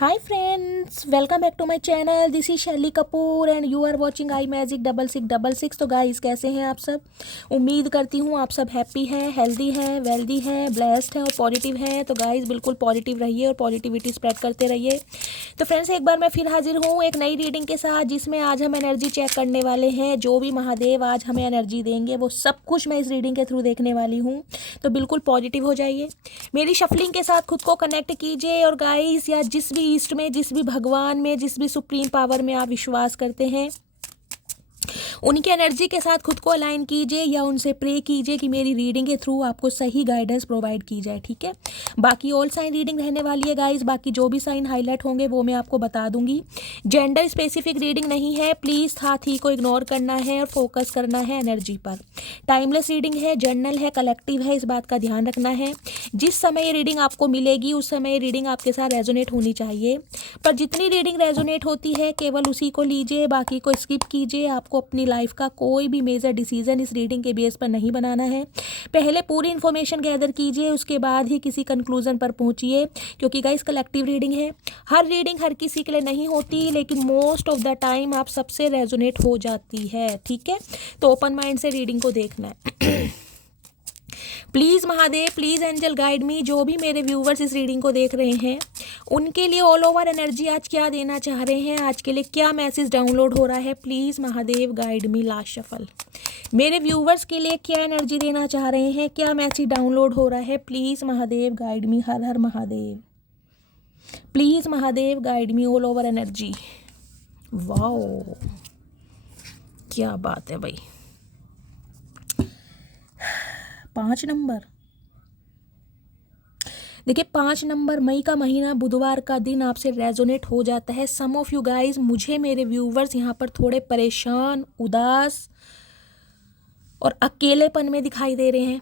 Hi friends, welcome back to my channel. This is Shaili Kapoor and you are watching I magic 6666। तो guys कैसे हैं आप सब। उम्मीद करती हूँ आप सब हैप्पी हैं, हेल्दी हैं, वेल्दी हैं, ब्लेस्ड हैं और पॉजिटिव हैं। तो गाइस बिल्कुल पॉजिटिव रहिए और पॉजिटिविटी स्प्रेड करते रहिए। तो फ्रेंड्स एक बार मैं फिर हाजिर हूँ एक नई रीडिंग के साथ, जिसमें आज हम एनर्जी चेक करने वाले हैं। जो भी महादेव आज हमें एनर्जी देंगे वो सब कुछ मैं इस रीडिंग के थ्रू देखने वाली हूँ। तो बिल्कुल पॉजिटिव हो जाइए, मेरी शफलिंग के साथ खुद को कनेक्ट कीजिए। और गाइस या जिस भी ईस्ट में, जिस भी भगवान में, जिस भी सुप्रीम पावर में आप विश्वास करते हैं, उनकी एनर्जी के साथ खुद को अलाइन कीजिए या उनसे प्रे कीजिए कि मेरी रीडिंग के थ्रू आपको सही गाइडेंस प्रोवाइड की जाए। ठीक है, बाकी ऑल साइन रीडिंग रहने वाली है गाइस। बाकी जो भी साइन हाईलाइट होंगे वो मैं आपको बता दूंगी। जेंडर स्पेसिफिक रीडिंग नहीं है, प्लीज़ हाथ ही को इग्नोर करना है और फोकस करना है एनर्जी पर। टाइमलेस रीडिंग है, जर्नल है, कलेक्टिव है, इस बात का ध्यान रखना है। जिस समय ये रीडिंग आपको मिलेगी उस समय ये रीडिंग आपके साथ रेजोनेट होनी चाहिए, पर जितनी रीडिंग रेजोनेट होती है केवल उसी को लीजिए, बाकी को स्किप कीजिए। आपको अपनी लाइफ का कोई भी मेजर डिसीजन इस रीडिंग के बेस पर नहीं बनाना है। पहले पूरी इन्फॉर्मेशन गैदर कीजिए, उसके बाद ही किसी कंक्लूजन पर पहुंचिए, क्योंकि गाइस कलेक्टिव रीडिंग है। हर रीडिंग हर किसी के लिए नहीं होती, लेकिन मोस्ट ऑफ द टाइम आप सबसे रेजोनेट हो जाती है। ठीक है, तो ओपन माइंड से रीडिंग को देखना है। Please Mahadev, please angel guide me. जो भी मेरे व्यूवर्स इस रीडिंग को देख रहे हैं उनके लिए ऑल ओवर एनर्जी आज क्या देना चाह रहे हैं, आज के लिए क्या मैसेज डाउनलोड हो रहा है। Please Mahadev guide me. Last shuffle मेरे व्यूवर्स के लिए क्या एनर्जी देना चाह रहे हैं, क्या मैसेज डाउनलोड हो रहा है। Please Mahadev guide me. Her her Mahadev. Please Mahadev guide me all over energy. Wow क्या बात है भाई। 5 नंबर, देखिए 5 नंबर, मई का महीना, बुधवार का दिन आपसे रेजोनेट हो जाता है। सम ऑफ यू गाइज, मुझे मेरे व्यूवर्स यहाँ पर थोड़े परेशान, उदास और अकेलेपन में दिखाई दे रहे हैं।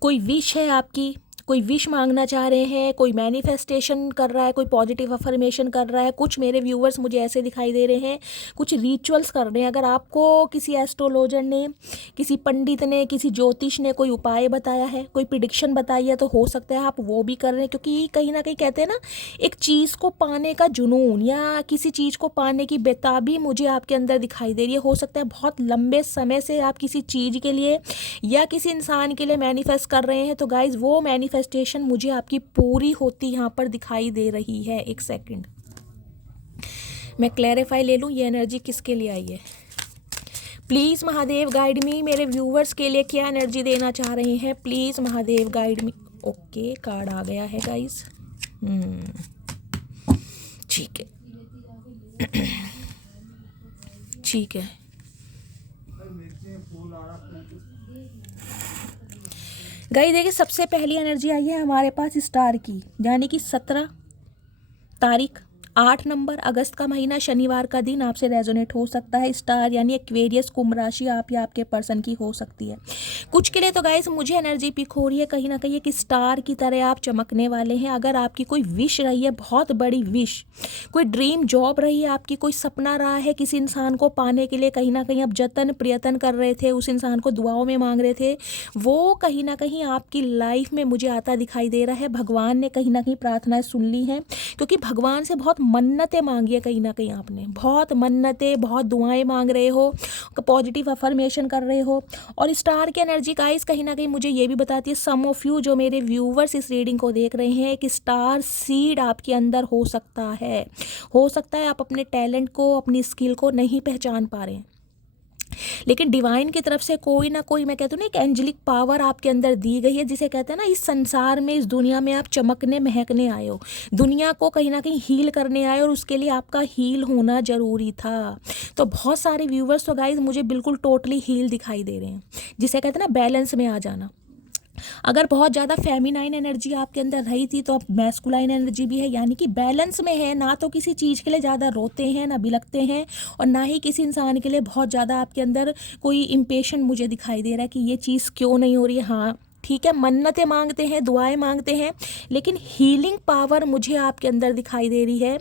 कोई विश है आपकी, कोई विश मांगना चाह रहे हैं, कोई मैनिफेस्टेशन कर रहा है, कोई पॉजिटिव अफर्मेशन कर रहा है। कुछ मेरे व्यूवर्स मुझे ऐसे दिखाई दे रहे हैं कुछ रिचुअल्स कर रहे हैं। अगर आपको किसी एस्ट्रोलॉजर ने, किसी पंडित ने, किसी ज्योतिष ने कोई उपाय बताया है, कोई प्रिडिक्शन बताई है, तो हो सकता है आप वो भी कर रहे हैं। क्योंकि कहीं ना कहीं कहते हैं ना, एक चीज़ को पाने का जुनून या किसी चीज़ को पाने की बेताबी मुझे आपके अंदर दिखाई दे रही है। हो सकता है बहुत लंबे समय से आप किसी चीज़ के लिए या किसी इंसान के लिए मैनिफेस्ट कर रहे हैं। तो गाइज वो मैनिफेस्टेशन मुझे आपकी पूरी होती यहाँ पर दिखाई दे रही है। एक सेकंड मैं क्लैरिफाई ले लूँ, ये एनर्जी किसके लिए आई है। प्लीज़ महादेव गाइड मी। मेरे व्यूवर्स के लिए क्या एनर्जी देना चाह रहे हैं, please Mahadev guide me. Okay, card आ गया है गाइज। ठीक है ठीक है। गाइस देखिए, सबसे पहली एनर्जी आई है हमारे पास स्टार की, यानी कि 17 तारीख, 8 नंबर, अगस्त का महीना, शनिवार का दिन आपसे रेजोनेट हो सकता है। स्टार यानी एक्वेरियस, कुंभ राशि आप या आपके पर्सन की हो सकती है। कुछ के लिए तो गाइस मुझे एनर्जी पिक हो रही है कहीं ना कहीं एक स्टार की तरह आप चमकने वाले हैं। अगर आपकी कोई विश रही है, बहुत बड़ी विश, कोई ड्रीम जॉब रही है आपकी, कोई सपना रहा है किसी इंसान को पाने के लिए, कहीं ना कहीं आप जतन प्रयत्न कर रहे थे, उस इंसान को दुआओं में मांग रहे थे, वो कहीं ना कहीं आपकी लाइफ में मुझे आता दिखाई दे रहा है। भगवान ने कहीं ना कहीं प्रार्थनाएं सुन ली हैं, क्योंकि भगवान से बहुत मन्नतें मांगी है। कहीं ना कहीं आपने बहुत मन्नतें, बहुत दुआएं मांग रहे हो, पॉजिटिव अफर्मेशन कर रहे हो। और स्टार की एनर्जी गाइस कहीं ना कहीं मुझे ये भी बताती है, सम ऑफ यू जो मेरे व्यूवर्स इस रीडिंग को देख रहे हैं, कि स्टार सीड आपके अंदर हो सकता है। हो सकता है आप अपने टैलेंट को, अपनी स्किल को नहीं पहचान पा रहे हैं, लेकिन डिवाइन की तरफ से कोई ना कोई, मैं कहती हूँ ना, एक एंजेलिक पावर आपके अंदर दी गई है, जिसे कहते हैं ना, इस संसार में, इस दुनिया में आप चमकने महकने आए हो, दुनिया को कहीं ना कहीं हील करने आए, और उसके लिए आपका हील होना जरूरी था। तो बहुत सारे व्यूवर्स तो गाइज मुझे बिल्कुल टोटली हील दिखाई दे रहे हैं, जिसे कहते हैं ना बैलेंस में आ जाना। अगर बहुत ज़्यादा फेमिनाइन एनर्जी आपके अंदर रही थी तो अब मैस्कुलाइन एनर्जी भी है, यानी कि बैलेंस में है। ना तो किसी चीज़ के लिए ज़्यादा रोते हैं, ना बिलखते हैं, और ना ही किसी इंसान के लिए बहुत ज़्यादा आपके अंदर कोई इम्पेशेंट मुझे दिखाई दे रहा है कि ये चीज़ क्यों नहीं हो रही है। हाँ ठीक है, मन्नतें मांगते हैं, दुआएं मांगते हैं, लेकिन हीलिंग पावर मुझे आपके अंदर दिखाई दे रही है।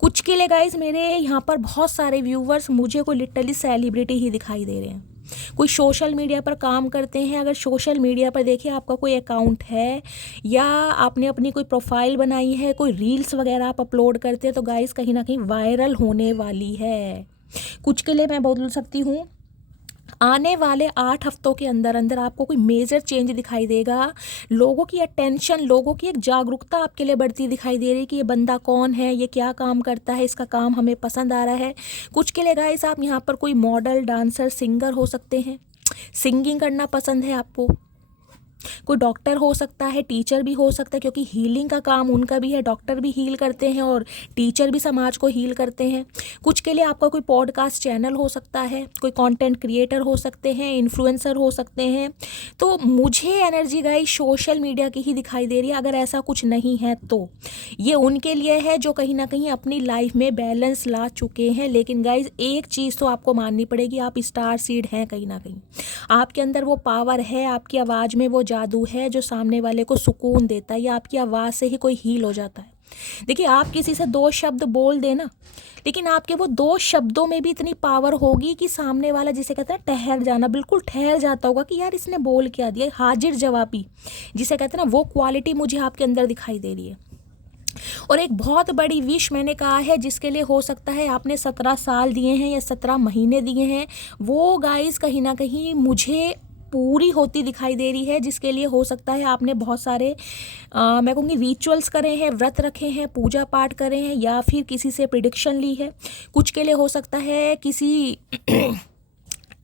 कुछ के लिए गाइज मेरे यहाँ पर बहुत सारे व्यूवर्स मुझे को लिटरली सेलिब्रिटी ही दिखाई दे रहे हैं। कोई सोशल मीडिया पर काम करते हैं, अगर सोशल मीडिया पर देखिए आपका कोई अकाउंट है या आपने अपनी कोई प्रोफाइल बनाई है, कोई रील्स वगैरह आप अपलोड करते हैं, तो गाइस कहीं ना कहीं वायरल होने वाली है। कुछ के लिए मैं बोल सकती हूँ आने वाले 8 हफ्तों के अंदर अंदर आपको कोई मेजर चेंज दिखाई देगा। लोगों की अटेंशन, लोगों की एक जागरूकता आपके लिए बढ़ती दिखाई दे रही है कि ये बंदा कौन है, ये क्या काम करता है, इसका काम हमें पसंद आ रहा है। कुछ के लिए गाइस आप यहाँ पर कोई मॉडल, डांसर, सिंगर हो सकते हैं, सिंगिंग करना पसंद है आपको। कोई डॉक्टर हो सकता है, टीचर भी हो सकता है, क्योंकि हीलिंग का काम उनका भी है। डॉक्टर भी हील करते हैं और टीचर भी समाज को हील करते हैं। कुछ के लिए आपका कोई पॉडकास्ट चैनल हो सकता है, कोई कंटेंट क्रिएटर हो सकते हैं, इन्फ्लुएंसर हो सकते हैं। तो मुझे एनर्जी गाइस सोशल मीडिया की ही दिखाई दे रही है। अगर ऐसा कुछ नहीं है तो ये उनके लिए है जो कहीं ना कहीं अपनी लाइफ में बैलेंस ला चुके हैं। लेकिन गाइस एक चीज़ तो आपको माननी पड़ेगी, आप स्टार सीड हैं। कहीं ना कहीं आपके अंदर वो पावर है, आपकी आवाज़ में वो जादू है जो सामने वाले को सुकून देता है, या आपकी आवाज़ से ही कोई हील हो जाता है। देखिए आप किसी से 2 शब्द बोल देना, लेकिन आपके वो 2 शब्दों में भी इतनी पावर होगी कि सामने वाला, जिसे कहते हैं ठहर जाना, बिल्कुल ठहर जाता होगा कि यार इसने बोल क्या दिया। हाजिर जवाबी जिसे कहते हैं ना, वो क्वालिटी मुझे आपके अंदर दिखाई दे रही है। और एक बहुत बड़ी विश मैंने कहा है, जिसके लिए हो सकता है आपने 17 साल दिए हैं या 17 महीने दिए हैं, वो गाइस कहीं ना कहीं मुझे पूरी होती दिखाई दे रही है। जिसके लिए हो सकता है आपने बहुत सारे मैं कहूँगी रिचुअल्स करे हैं, व्रत रखे हैं, पूजा पाठ करे हैं, या फिर किसी से प्रिडिक्शन ली है। कुछ के लिए हो सकता है किसी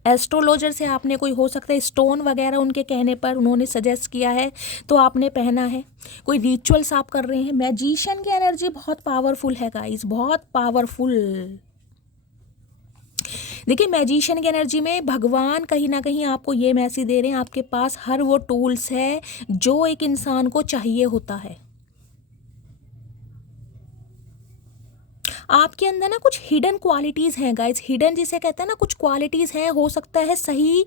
एस्ट्रोलॉजर से आपने कोई, हो सकता है स्टोन वगैरह उनके कहने पर उन्होंने सजेस्ट किया है तो आपने पहना है। कोई रिचुअल्स आप कर रहे हैं। मैजिशियन की एनर्जी बहुत पावरफुल है गाइस, बहुत पावरफुल। देखिए मैजिशियन की एनर्जी में भगवान कहीं ना कहीं आपको ये मैसेज दे रहे हैं, आपके पास हर वो टूल्स है जो एक इंसान को चाहिए होता है। आपके अंदर ना कुछ हिडन क्वालिटीज़ हैं गाइस, हिडन जिसे कहते हैं ना, कुछ क्वालिटीज़ हैं। हो सकता है सही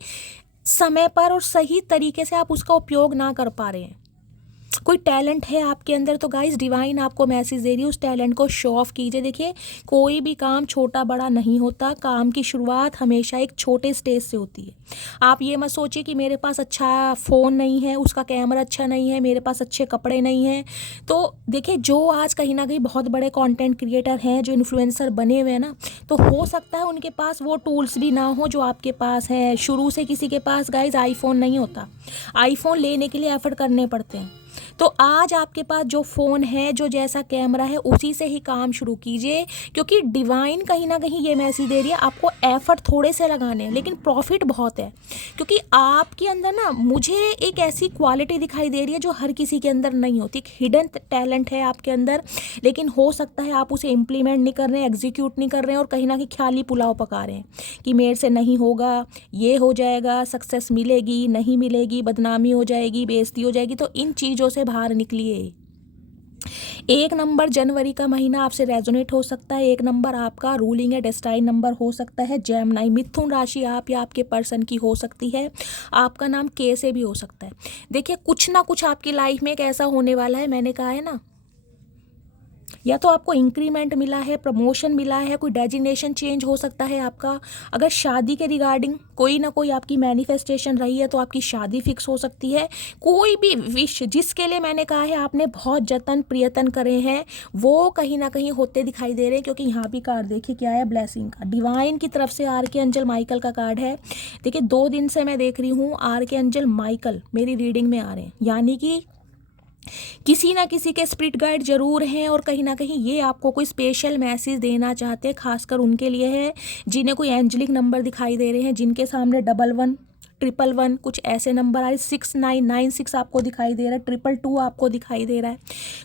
समय पर और सही तरीके से आप उसका उपयोग ना कर पा रहे हैं। कोई टैलेंट है आपके अंदर, तो गाइस डिवाइन आपको मैसेज दे रही है उस टैलेंट को शो ऑफ कीजिए। देखिए कोई भी काम छोटा बड़ा नहीं होता, काम की शुरुआत हमेशा एक छोटे स्टेज से होती है। आप ये मत सोचिए कि मेरे पास अच्छा फ़ोन नहीं है, उसका कैमरा अच्छा नहीं है, मेरे पास अच्छे कपड़े नहीं हैं। तो देखिए जो आज कहीं ना कहीं बहुत बड़े कंटेंट क्रिएटर हैं, जो इन्फ्लुएंसर बने हुए हैं ना, तो हो सकता है उनके पास वो टूल्स भी ना हो जो आपके पास है। शुरू से किसी के पास गाइस आईफोन नहीं होता, आईफोन लेने के लिए एफर्ट करने पड़ते हैं। तो आज आपके पास जो फ़ोन है, जो जैसा कैमरा है, उसी से ही काम शुरू कीजिए, क्योंकि डिवाइन कहीं ना कहीं ये मैसेज दे रही है आपको एफर्ट थोड़े से लगाने हैं लेकिन प्रॉफिट बहुत है। क्योंकि आपके अंदर ना मुझे एक ऐसी क्वालिटी दिखाई दे रही है जो हर किसी के अंदर नहीं होती। एक हिडन टैलेंट है आपके अंदर, लेकिन हो सकता है आप उसे इम्प्लीमेंट नहीं कर रहे हैं, एग्जीक्यूट नहीं कर रहे हैं, और कहीं ना कहीं ख्याली पुलाव पका रहे हैं कि मेरे से नहीं होगा, ये हो जाएगा, सक्सेस मिलेगी नहीं मिलेगी, बदनामी हो जाएगी, बेइज्जती हो जाएगी। तो इन चीज़ों से बाहर निकलिए। 1 नंबर जनवरी का महीना आपसे रेजोनेट हो सकता है। 1 नंबर आपका रूलिंग या डेस्टाइन नंबर हो सकता है। जेमिनी, मिथुन राशि आप या आपके पर्सन की हो सकती है। आपका नाम के से भी हो सकता है। देखिए कुछ ना कुछ आपकी लाइफ में एक ऐसा होने वाला है, मैंने कहा है ना, या तो आपको इंक्रीमेंट मिला है, प्रमोशन मिला है, कोई डेजिग्नेशन चेंज हो सकता है आपका। अगर शादी के रिगार्डिंग कोई ना कोई आपकी मैनिफेस्टेशन रही है तो आपकी शादी फिक्स हो सकती है। कोई भी विश जिसके लिए मैंने कहा है आपने बहुत जतन प्रयत्न करे हैं, वो कहीं ना कहीं होते दिखाई दे रहे हैं। क्योंकि यहाँ भी कार्ड देखिए क्या है, ब्लेसिंग का, डिवाइन की तरफ से आर्कएंजल माइकल का कार्ड है। देखिए 2 दिन से मैं देख रही हूँ आर्कएंजल माइकल मेरी रीडिंग में आ रहे हैं, यानी कि किसी ना किसी के स्पिरिट गाइड जरूर हैं, और कहीं ना कहीं ये आपको कोई स्पेशल मैसेज देना चाहते हैं। खासकर उनके लिए है जिन्हें कोई एंजलिक नंबर दिखाई दे रहे हैं, जिनके सामने 11 111 कुछ ऐसे नंबर आए, 6996 आपको दिखाई दे रहा है, 222 आपको दिखाई दे रहा है।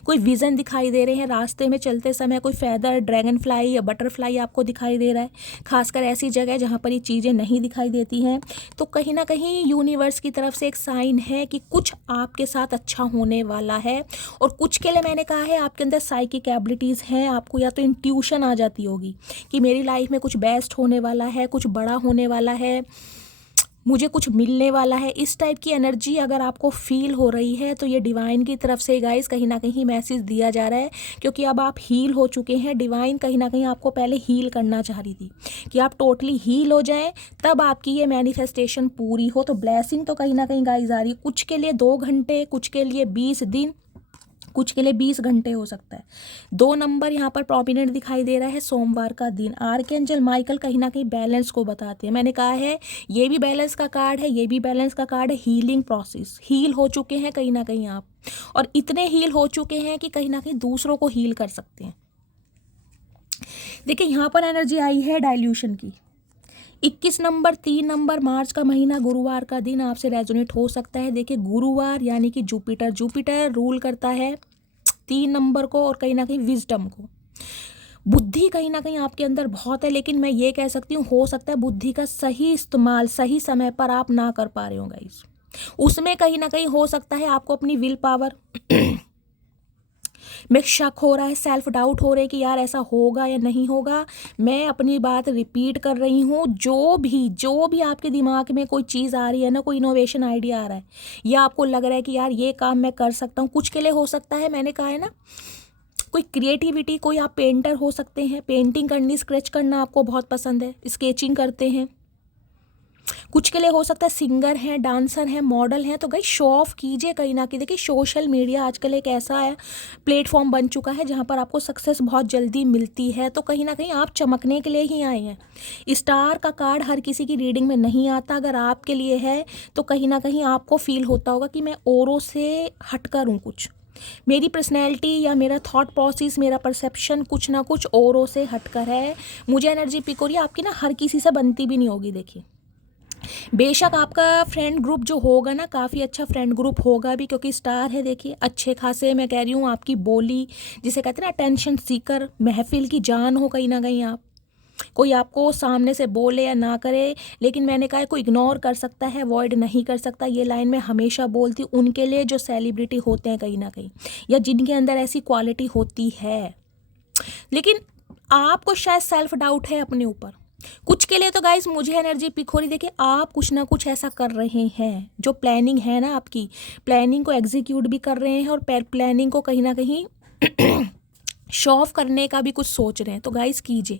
कोई विज़न दिखाई दे रहे हैं रास्ते में चलते समय, कोई फैदर, ड्रैगन फ्लाई या बटरफ्लाई आपको दिखाई दे रहा है। खासकर ऐसी जगह जहाँ पर ये चीज़ें नहीं दिखाई देती हैं। तो कहीं ना कहीं यूनिवर्स की तरफ से एक साइन है कि कुछ आपके साथ अच्छा होने वाला है। और कुछ के लिए मैंने कहा है आपके अंदर साइकिक एबिलिटीज़ हैं, आपको या तो इंट्यूशन आ जाती होगी कि मेरी लाइफ में कुछ बेस्ट होने वाला है, कुछ बड़ा होने वाला है। मुझे कुछ मिलने वाला है, इस टाइप की एनर्जी अगर आपको फील हो रही है तो ये डिवाइन की तरफ से गाइस कहीं ना कहीं मैसेज दिया जा रहा है, क्योंकि अब आप हील हो चुके हैं। डिवाइन कहीं ना कहीं आपको पहले हील करना चाह रही थी कि आप टोटली हील हो जाएं, तब आपकी ये मैनिफेस्टेशन पूरी हो। तो ब्लेसिंग तो कहीं ना कहीं गाइस आ रही है, कुछ के लिए 2 घंटे, कुछ के लिए 20 दिन, कुछ के लिए 20 घंटे हो सकता है। 2 नंबर यहाँ पर प्रोमिनेंट दिखाई दे रहा है, सोमवार का दिन। आर्कएंजल माइकल कहीं ना कहीं बैलेंस को बताते हैं। मैंने कहा है ये भी बैलेंस का कार्ड है, ये भी बैलेंस का कार्ड है। हीलिंग प्रोसेस, हील हो चुके हैं कहीं ना कहीं आप, और इतने हील हो चुके हैं कि कहीं ना कहीं दूसरों को हील कर सकते हैं। देखिए यहाँ पर एनर्जी आई है डाइल्यूशन की। 21 नंबर, 3 नंबर, मार्च का महीना, गुरुवार का दिन आपसे रेजोनेट हो सकता है। देखिए गुरुवार यानी कि जुपिटर रूल करता है 3 नंबर को और कहीं ना कहीं विजडम को। बुद्धि कहीं ना कहीं आपके अंदर बहुत है, लेकिन मैं ये कह सकती हूँ हो सकता है बुद्धि का सही इस्तेमाल सही समय पर आप ना कर पा रहे हो गाइस। उसमें कहीं ना कहीं हो सकता है आपको अपनी विल पावर में शक हो रहा है, सेल्फ डाउट हो रहा है कि यार ऐसा होगा या नहीं होगा। मैं अपनी बात रिपीट कर रही हूँ, जो भी आपके दिमाग में कोई चीज़ आ रही है ना, कोई इनोवेशन आइडिया आ रहा है, या आपको लग रहा है कि यार ये काम मैं कर सकता हूँ, कुछ के लिए हो सकता है, मैंने कहा है ना, कोई क्रिएटिविटी, कोई आप पेंटर हो सकते हैं, पेंटिंग करनी, स्केच करना आपको बहुत पसंद है, स्केचिंग करते हैं। कुछ के लिए हो सकता है सिंगर हैं, डांसर हैं, मॉडल हैं। तो गाइस शो ऑफ कीजिए कहीं ना कहीं। देखिए सोशल मीडिया आजकल एक ऐसा है प्लेटफॉर्म बन चुका है जहाँ पर आपको सक्सेस बहुत जल्दी मिलती है, तो कहीं ना कहीं आप चमकने के लिए ही आए हैं। स्टार का कार्ड हर किसी की रीडिंग में नहीं आता, अगर आपके लिए है तो कहीं ना कहीं आपको फील होता होगा कि मैं औरों से हटकर हूँ, कुछ मेरी पर्सनैलिटी या मेरा थॉट प्रोसेस, मेरा परसेप्शन कुछ ना कुछ औरों से हटकर है। मुझे एनर्जी पिक हो रही है आपकी ना, हर किसी से बनती भी नहीं होगी। देखिए बेशक आपका फ्रेंड ग्रुप जो होगा ना, काफ़ी अच्छा फ्रेंड ग्रुप होगा भी, क्योंकि स्टार है। देखिए अच्छे खासे, मैं कह रही हूँ आपकी बोली जिसे कहते हैं ना अटेंशन सीकर, महफिल की जान हो कहीं ना कहीं आप। कोई आपको सामने से बोले या ना करे, लेकिन मैंने कहा है कोई इग्नोर कर सकता है, अवॉइड नहीं कर सकता। ये लाइन मैं हमेशा बोलती हूँ उनके लिए जो सेलिब्रिटी होते हैं कहीं ना कहीं, या जिनके अंदर ऐसी क्वालिटी होती है। लेकिन आपको शायद सेल्फ डाउट है अपने ऊपर। कुछ के लिए तो गाइस मुझे एनर्जी पिक हो रही। देखिए आप कुछ ना कुछ ऐसा कर रहे हैं, जो प्लानिंग है ना आपकी, प्लानिंग को एग्जीक्यूट भी कर रहे हैं, और प्लानिंग को कहीं ना कहीं शो ऑफ करने का भी कुछ सोच रहे हैं, तो गाइस कीजिए।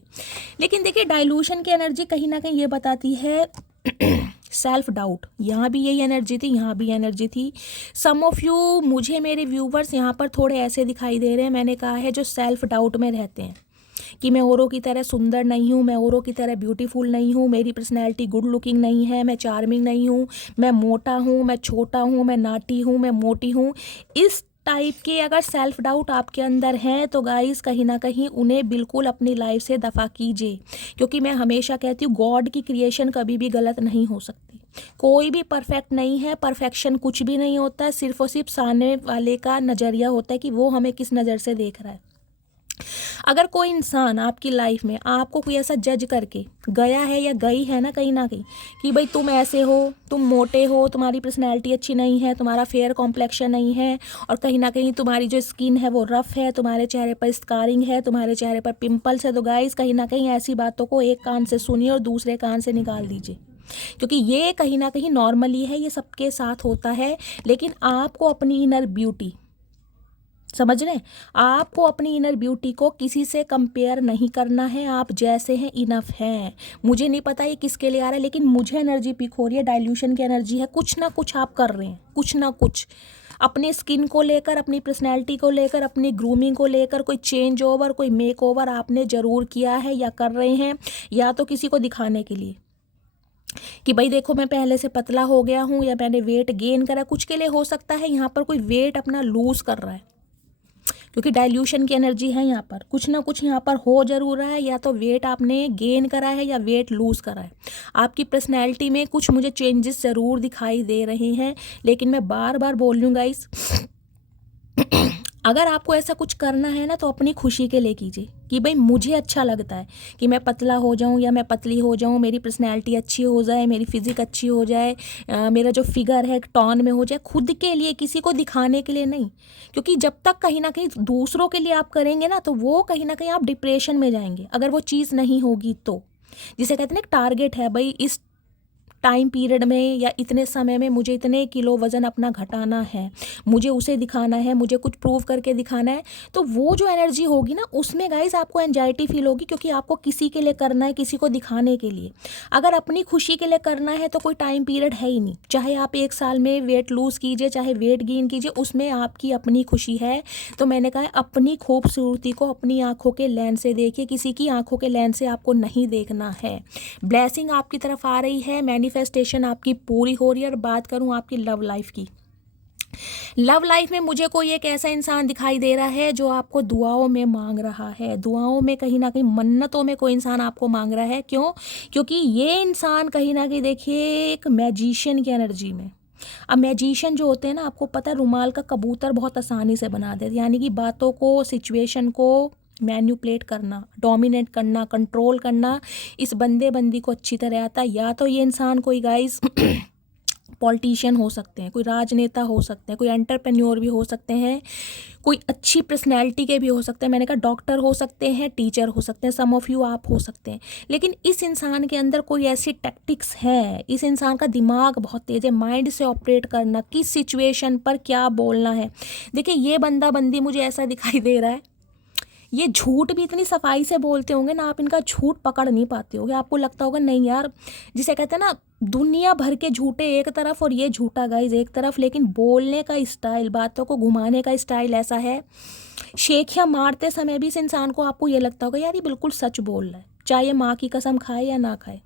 लेकिन देखिए डाइल्यूशन की एनर्जी कहीं ना कहीं ये बताती है सेल्फ डाउट। यहाँ भी यही एनर्जी थी, यहाँ भी एनर्जी थी। सम ऑफ यू, मुझे मेरे व्यूवर्स यहाँ पर थोड़े ऐसे दिखाई दे रहे हैं, मैंने कहा है जो सेल्फ डाउट में रहते हैं कि मैं औरों की तरह सुंदर नहीं हूँ, मैं औरों की तरह ब्यूटीफुल नहीं हूँ, मेरी पर्सनैलिटी गुड लुकिंग नहीं है, मैं चार्मिंग नहीं हूँ, मैं मोटा हूँ, मैं छोटा हूँ, मैं नाटी हूँ, मैं मोटी हूँ। इस टाइप के अगर सेल्फ डाउट आपके अंदर हैं तो गाइस कहीं ना कहीं उन्हें बिल्कुल अपनी लाइफ से दफ़ा कीजिए, क्योंकि मैं हमेशा कहती हूँ गॉड की क्रिएशन कभी भी गलत नहीं हो सकती। कोई भी परफेक्ट नहीं है, परफेक्शन कुछ भी नहीं होता, सिर्फ और सिर्फ सामने वाले का नज़रिया होता है कि वो हमें किस नज़र से देख रहा है। अगर कोई इंसान आपकी लाइफ में आपको कोई ऐसा जज करके गया है या गई है ना कहीं कि भाई तुम ऐसे हो, तुम मोटे हो, तुम्हारी पर्सनैलिटी अच्छी नहीं है, तुम्हारा फेयर कॉम्प्लेक्शन नहीं है, और कहीं ना कहीं तुम्हारी जो स्किन है वो रफ़ है, तुम्हारे चेहरे पर स्कारिंग है, तुम्हारे चेहरे पर पिंपल्स है, तो गाइस कहीं ना कहीं ऐसी बातों को एक कान से सुनिए और दूसरे कान से निकाल दीजिए, क्योंकि ये कहीं ना कहीं नॉर्मली है, ये सबके साथ होता है। लेकिन आपको अपनी इनर ब्यूटी, समझ रहे हैं, आपको अपनी इनर ब्यूटी को किसी से कंपेयर नहीं करना है, आप जैसे हैं इनफ हैं। मुझे नहीं पता ये किसके लिए आ रहा है, लेकिन मुझे एनर्जी पिक हो रही है, डाइल्यूशन की एनर्जी है। कुछ ना कुछ आप कर रहे हैं, कुछ ना कुछ अपने स्किन को लेकर, अपनी पर्सनैलिटी को लेकर, अपनी ग्रूमिंग को लेकर कोई चेंज ओवर, कोई मेक ओवर आपने ज़रूर किया है या कर रहे हैं, या तो किसी को दिखाने के लिए कि भाई देखो मैं पहले से पतला हो गया हूँ, या मैंने वेट गेन करा। कुछ के लिए हो सकता है यहाँ पर कोई वेट अपना लूज़ कर रहा है, क्योंकि डाइल्यूशन की एनर्जी है यहाँ पर। कुछ ना कुछ यहाँ पर हो जरूर रहा है, या तो वेट आपने गेन करा है या वेट लूज़ करा है। आपकी पर्सनैलिटी में कुछ मुझे चेंजेस ज़रूर दिखाई दे रहे हैं, लेकिन मैं बार बार बोल रही हूँ गाइस, अगर आपको ऐसा कुछ करना है ना तो अपनी खुशी के लिए कीजिए, कि भाई मुझे अच्छा लगता है कि मैं पतला हो जाऊं या मैं पतली हो जाऊं, मेरी पर्सनैलिटी अच्छी हो जाए, मेरी फिजिक अच्छी हो जाए, मेरा जो फिगर है टॉन में हो जाए, खुद के लिए, किसी को दिखाने के लिए नहीं। क्योंकि जब तक कहीं ना कहीं दूसरों के लिए आप करेंगे ना, तो वो कहीं ना कहीं आप डिप्रेशन में जाएंगे, अगर वो चीज़ नहीं होगी तो। जिसे कहते हैं ना टारगेट है, भाई इस टाइम पीरियड में या इतने समय में मुझे इतने किलो वज़न अपना घटाना है, मुझे उसे दिखाना है, मुझे कुछ प्रूव करके दिखाना है, तो वो जो एनर्जी होगी ना उसमें गाइस आपको एंजाइटी फील होगी, क्योंकि आपको किसी के लिए करना है, किसी को दिखाने के लिए। अगर अपनी खुशी के लिए करना है तो कोई टाइम पीरियड है ही नहीं। चाहे आप 1 साल में वेट लूज़ कीजिए, चाहे वेट गेन कीजिए, उसमें आपकी अपनी खुशी है। तो मैंने कहा अपनी खूबसूरती को अपनी आँखों के लेंस से देखिए, किसी की आँखों के लेंस से आपको नहीं देखना है। ब्लेसिंग आपकी तरफ आ रही है, मैनिफेस्टेशन आपकी पूरी हो रही है। और बात करूँ आपकी लव लाइफ की, लव लाइफ में मुझे कोई एक ऐसा इंसान दिखाई दे रहा है जो आपको दुआओं में मांग रहा है, दुआओं में कहीं ना कहीं मन्नतों में कोई इंसान आपको मांग रहा है। क्यों? क्योंकि ये इंसान कहीं ना कहीं देखिए एक मैजिशियन की एनर्जी में। अब मैजिशियन जो होते हैं ना, आपको पता है रुमाल का कबूतर बहुत आसानी से बना देते, यानी कि बातों को, सिचुएशन को मैन्युपुलेट करना, डोमिनेट करना, कंट्रोल करना, इस बंदे बंदी को अच्छी तरह आता है। या तो ये इंसान कोई गाइस पॉलिटिशियन हो सकते हैं, कोई राजनेता हो सकते हैं, कोई एंटरप्रेन्योर भी हो सकते हैं, कोई अच्छी पर्सनैलिटी के भी हो सकते हैं। मैंने कहा डॉक्टर हो सकते हैं, टीचर हो सकते हैं, सम ऑफ यू आप हो सकते हैं। लेकिन इस इंसान के अंदर कोई ऐसी टैक्टिक्स है, इस इंसान का दिमाग बहुत तेज है, माइंड से ऑपरेट करना, किस सिचुएशन पर क्या बोलना है। देखिए ये बंदा बंदी मुझे ऐसा दिखाई दे रहा है, ये झूठ भी इतनी सफाई से बोलते होंगे ना, आप इनका झूठ पकड़ नहीं पाते होगे। आपको लगता होगा नहीं यार, जिसे कहते हैं ना दुनिया भर के झूठे एक तरफ और ये झूठा गाइज एक तरफ, लेकिन बोलने का स्टाइल, बातों को घुमाने का स्टाइल ऐसा है। शेखियाँ मारते समय भी इस इंसान को आपको ये लगता होगा यार ये बिल्कुल सच बोल रहा है, चाहे ये माँ की कसम खाए या ना खाए।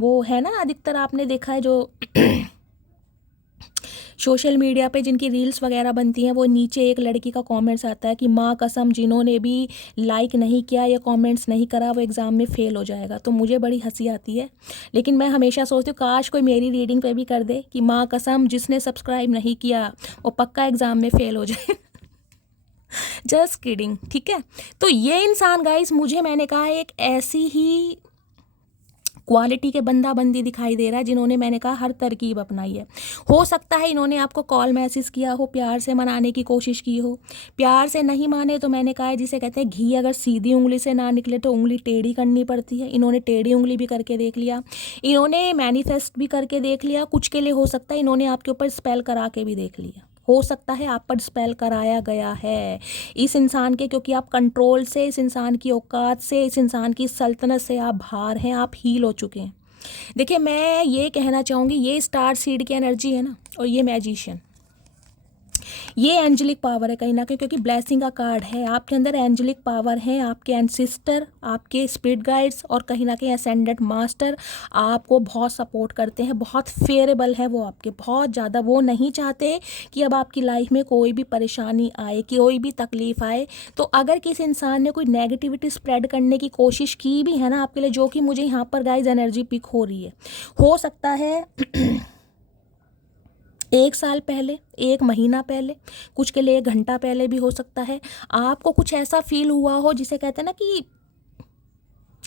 वो है ना, अधिकतर आपने देखा है जो सोशल मीडिया पे जिनकी रील्स वगैरह बनती हैं, वो नीचे एक लड़की का कमेंट्स आता है कि माँ कसम जिन्होंने भी लाइक नहीं किया या कमेंट्स नहीं करा वो एग्ज़ाम में फ़ेल हो जाएगा। तो मुझे बड़ी हंसी आती है, लेकिन मैं हमेशा सोचती हूँ काश कोई मेरी रीडिंग पे भी कर दे कि माँ कसम जिसने सब्सक्राइब नहीं किया वो पक्का एग्ज़ाम में फ़ेल हो जाए। जस्ट किडिंग, ठीक है। तो ये इंसान गाइस मुझे, मैंने कहा एक ऐसी ही क्वालिटी के बंदा बंदी दिखाई दे रहा है जिन्होंने, मैंने कहा हर तरकीब अपनाई है। हो सकता है इन्होंने आपको कॉल मैसेज किया हो, प्यार से मनाने की कोशिश की हो, प्यार से नहीं माने तो मैंने कहा है जिसे कहते हैं घी अगर सीधी उंगली से ना निकले तो उंगली टेढ़ी करनी पड़ती है। इन्होंने टेढ़ी उंगली भी करके देख लिया, इन्होंने मैनिफेस्ट भी करके देख लिया, कुछ के लिए हो सकता है इन्होंने आपके ऊपर स्पेल करा के भी देख लिया, हो सकता है आप पर स्पेल कराया गया है इस इंसान के, क्योंकि आप कंट्रोल से, इस इंसान की औकात से, इस इंसान की सल्तनत से आप बाहर हैं, आप हील हो चुके हैं। देखिए मैं ये कहना चाहूँगी, ये स्टार सीड की एनर्जी है ना, और ये मैजिशियन, ये एंजेलिक पावर है कहीं ना कहीं, क्योंकि ब्लेसिंग का कार्ड है। आपके अंदर एंजेलिक पावर है, आपके एंसिस्टर, आपके स्पिरिट गाइड्स और कहीं ना कहीं असेंडेंट मास्टर आपको बहुत सपोर्ट करते हैं, बहुत फेवरेबल है वो आपके, बहुत ज़्यादा। वो नहीं चाहते कि अब आपकी लाइफ में कोई भी परेशानी आए, कोई भी तकलीफ आए। तो अगर किसी इंसान ने कोई नेगेटिविटी स्प्रेड करने की कोशिश की भी है ना आपके लिए, जो कि मुझे यहाँ पर गाइज एनर्जी पिक हो रही है, हो सकता है 1 साल पहले, 1 महीना पहले, कुछ के लिए 1 घंटा पहले भी हो सकता है, आपको कुछ ऐसा फील हुआ हो जिसे कहते हैं ना कि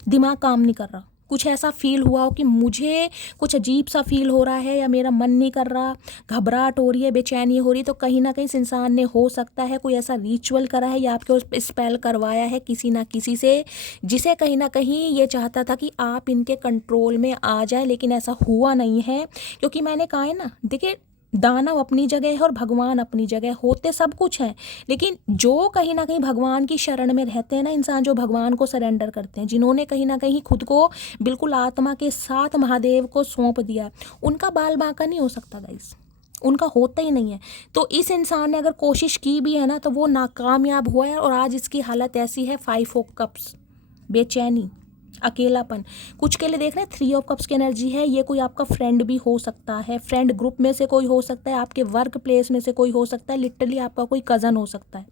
दिमाग काम नहीं कर रहा, कुछ ऐसा फील हुआ हो कि मुझे कुछ अजीब सा फील हो रहा है या मेरा मन नहीं कर रहा, घबराहट हो रही है, बेचैनी हो रही है। तो कहीं ना कहीं इस इंसान ने हो सकता है कोई ऐसा रिचुअल करा है या आपके उस स्पेल करवाया है किसी ना किसी से, जिसे कहीं ना कहीं ये चाहता था कि आप इनके कंट्रोल में आ जाए, लेकिन ऐसा हुआ नहीं है। क्योंकि मैंने कहा है ना, देखिए दानव अपनी जगह है और भगवान अपनी जगह, होते सब कुछ हैं, लेकिन जो कहीं ना कहीं भगवान की शरण में रहते हैं ना इंसान, जो भगवान को सरेंडर करते हैं, जिन्होंने कहीं ना कहीं खुद को बिल्कुल आत्मा के साथ महादेव को सौंप दिया, उनका बाल बांका नहीं हो सकता गाइस, उनका होता ही नहीं है। तो इस इंसान ने अगर कोशिश की भी है ना तो वो नाकामयाब हुआ है, और आज इसकी हालत ऐसी है 5 ऑफ कप्स, बेचैनी, अकेलापन। कुछ के लिए देख रहे हैं 3 ऑफ कप्स की एनर्जी है, ये कोई आपका फ्रेंड भी हो सकता है, फ्रेंड ग्रुप में से कोई हो सकता है, आपके वर्क प्लेस में से कोई हो सकता है, लिटरली आपका कोई कज़न हो सकता है,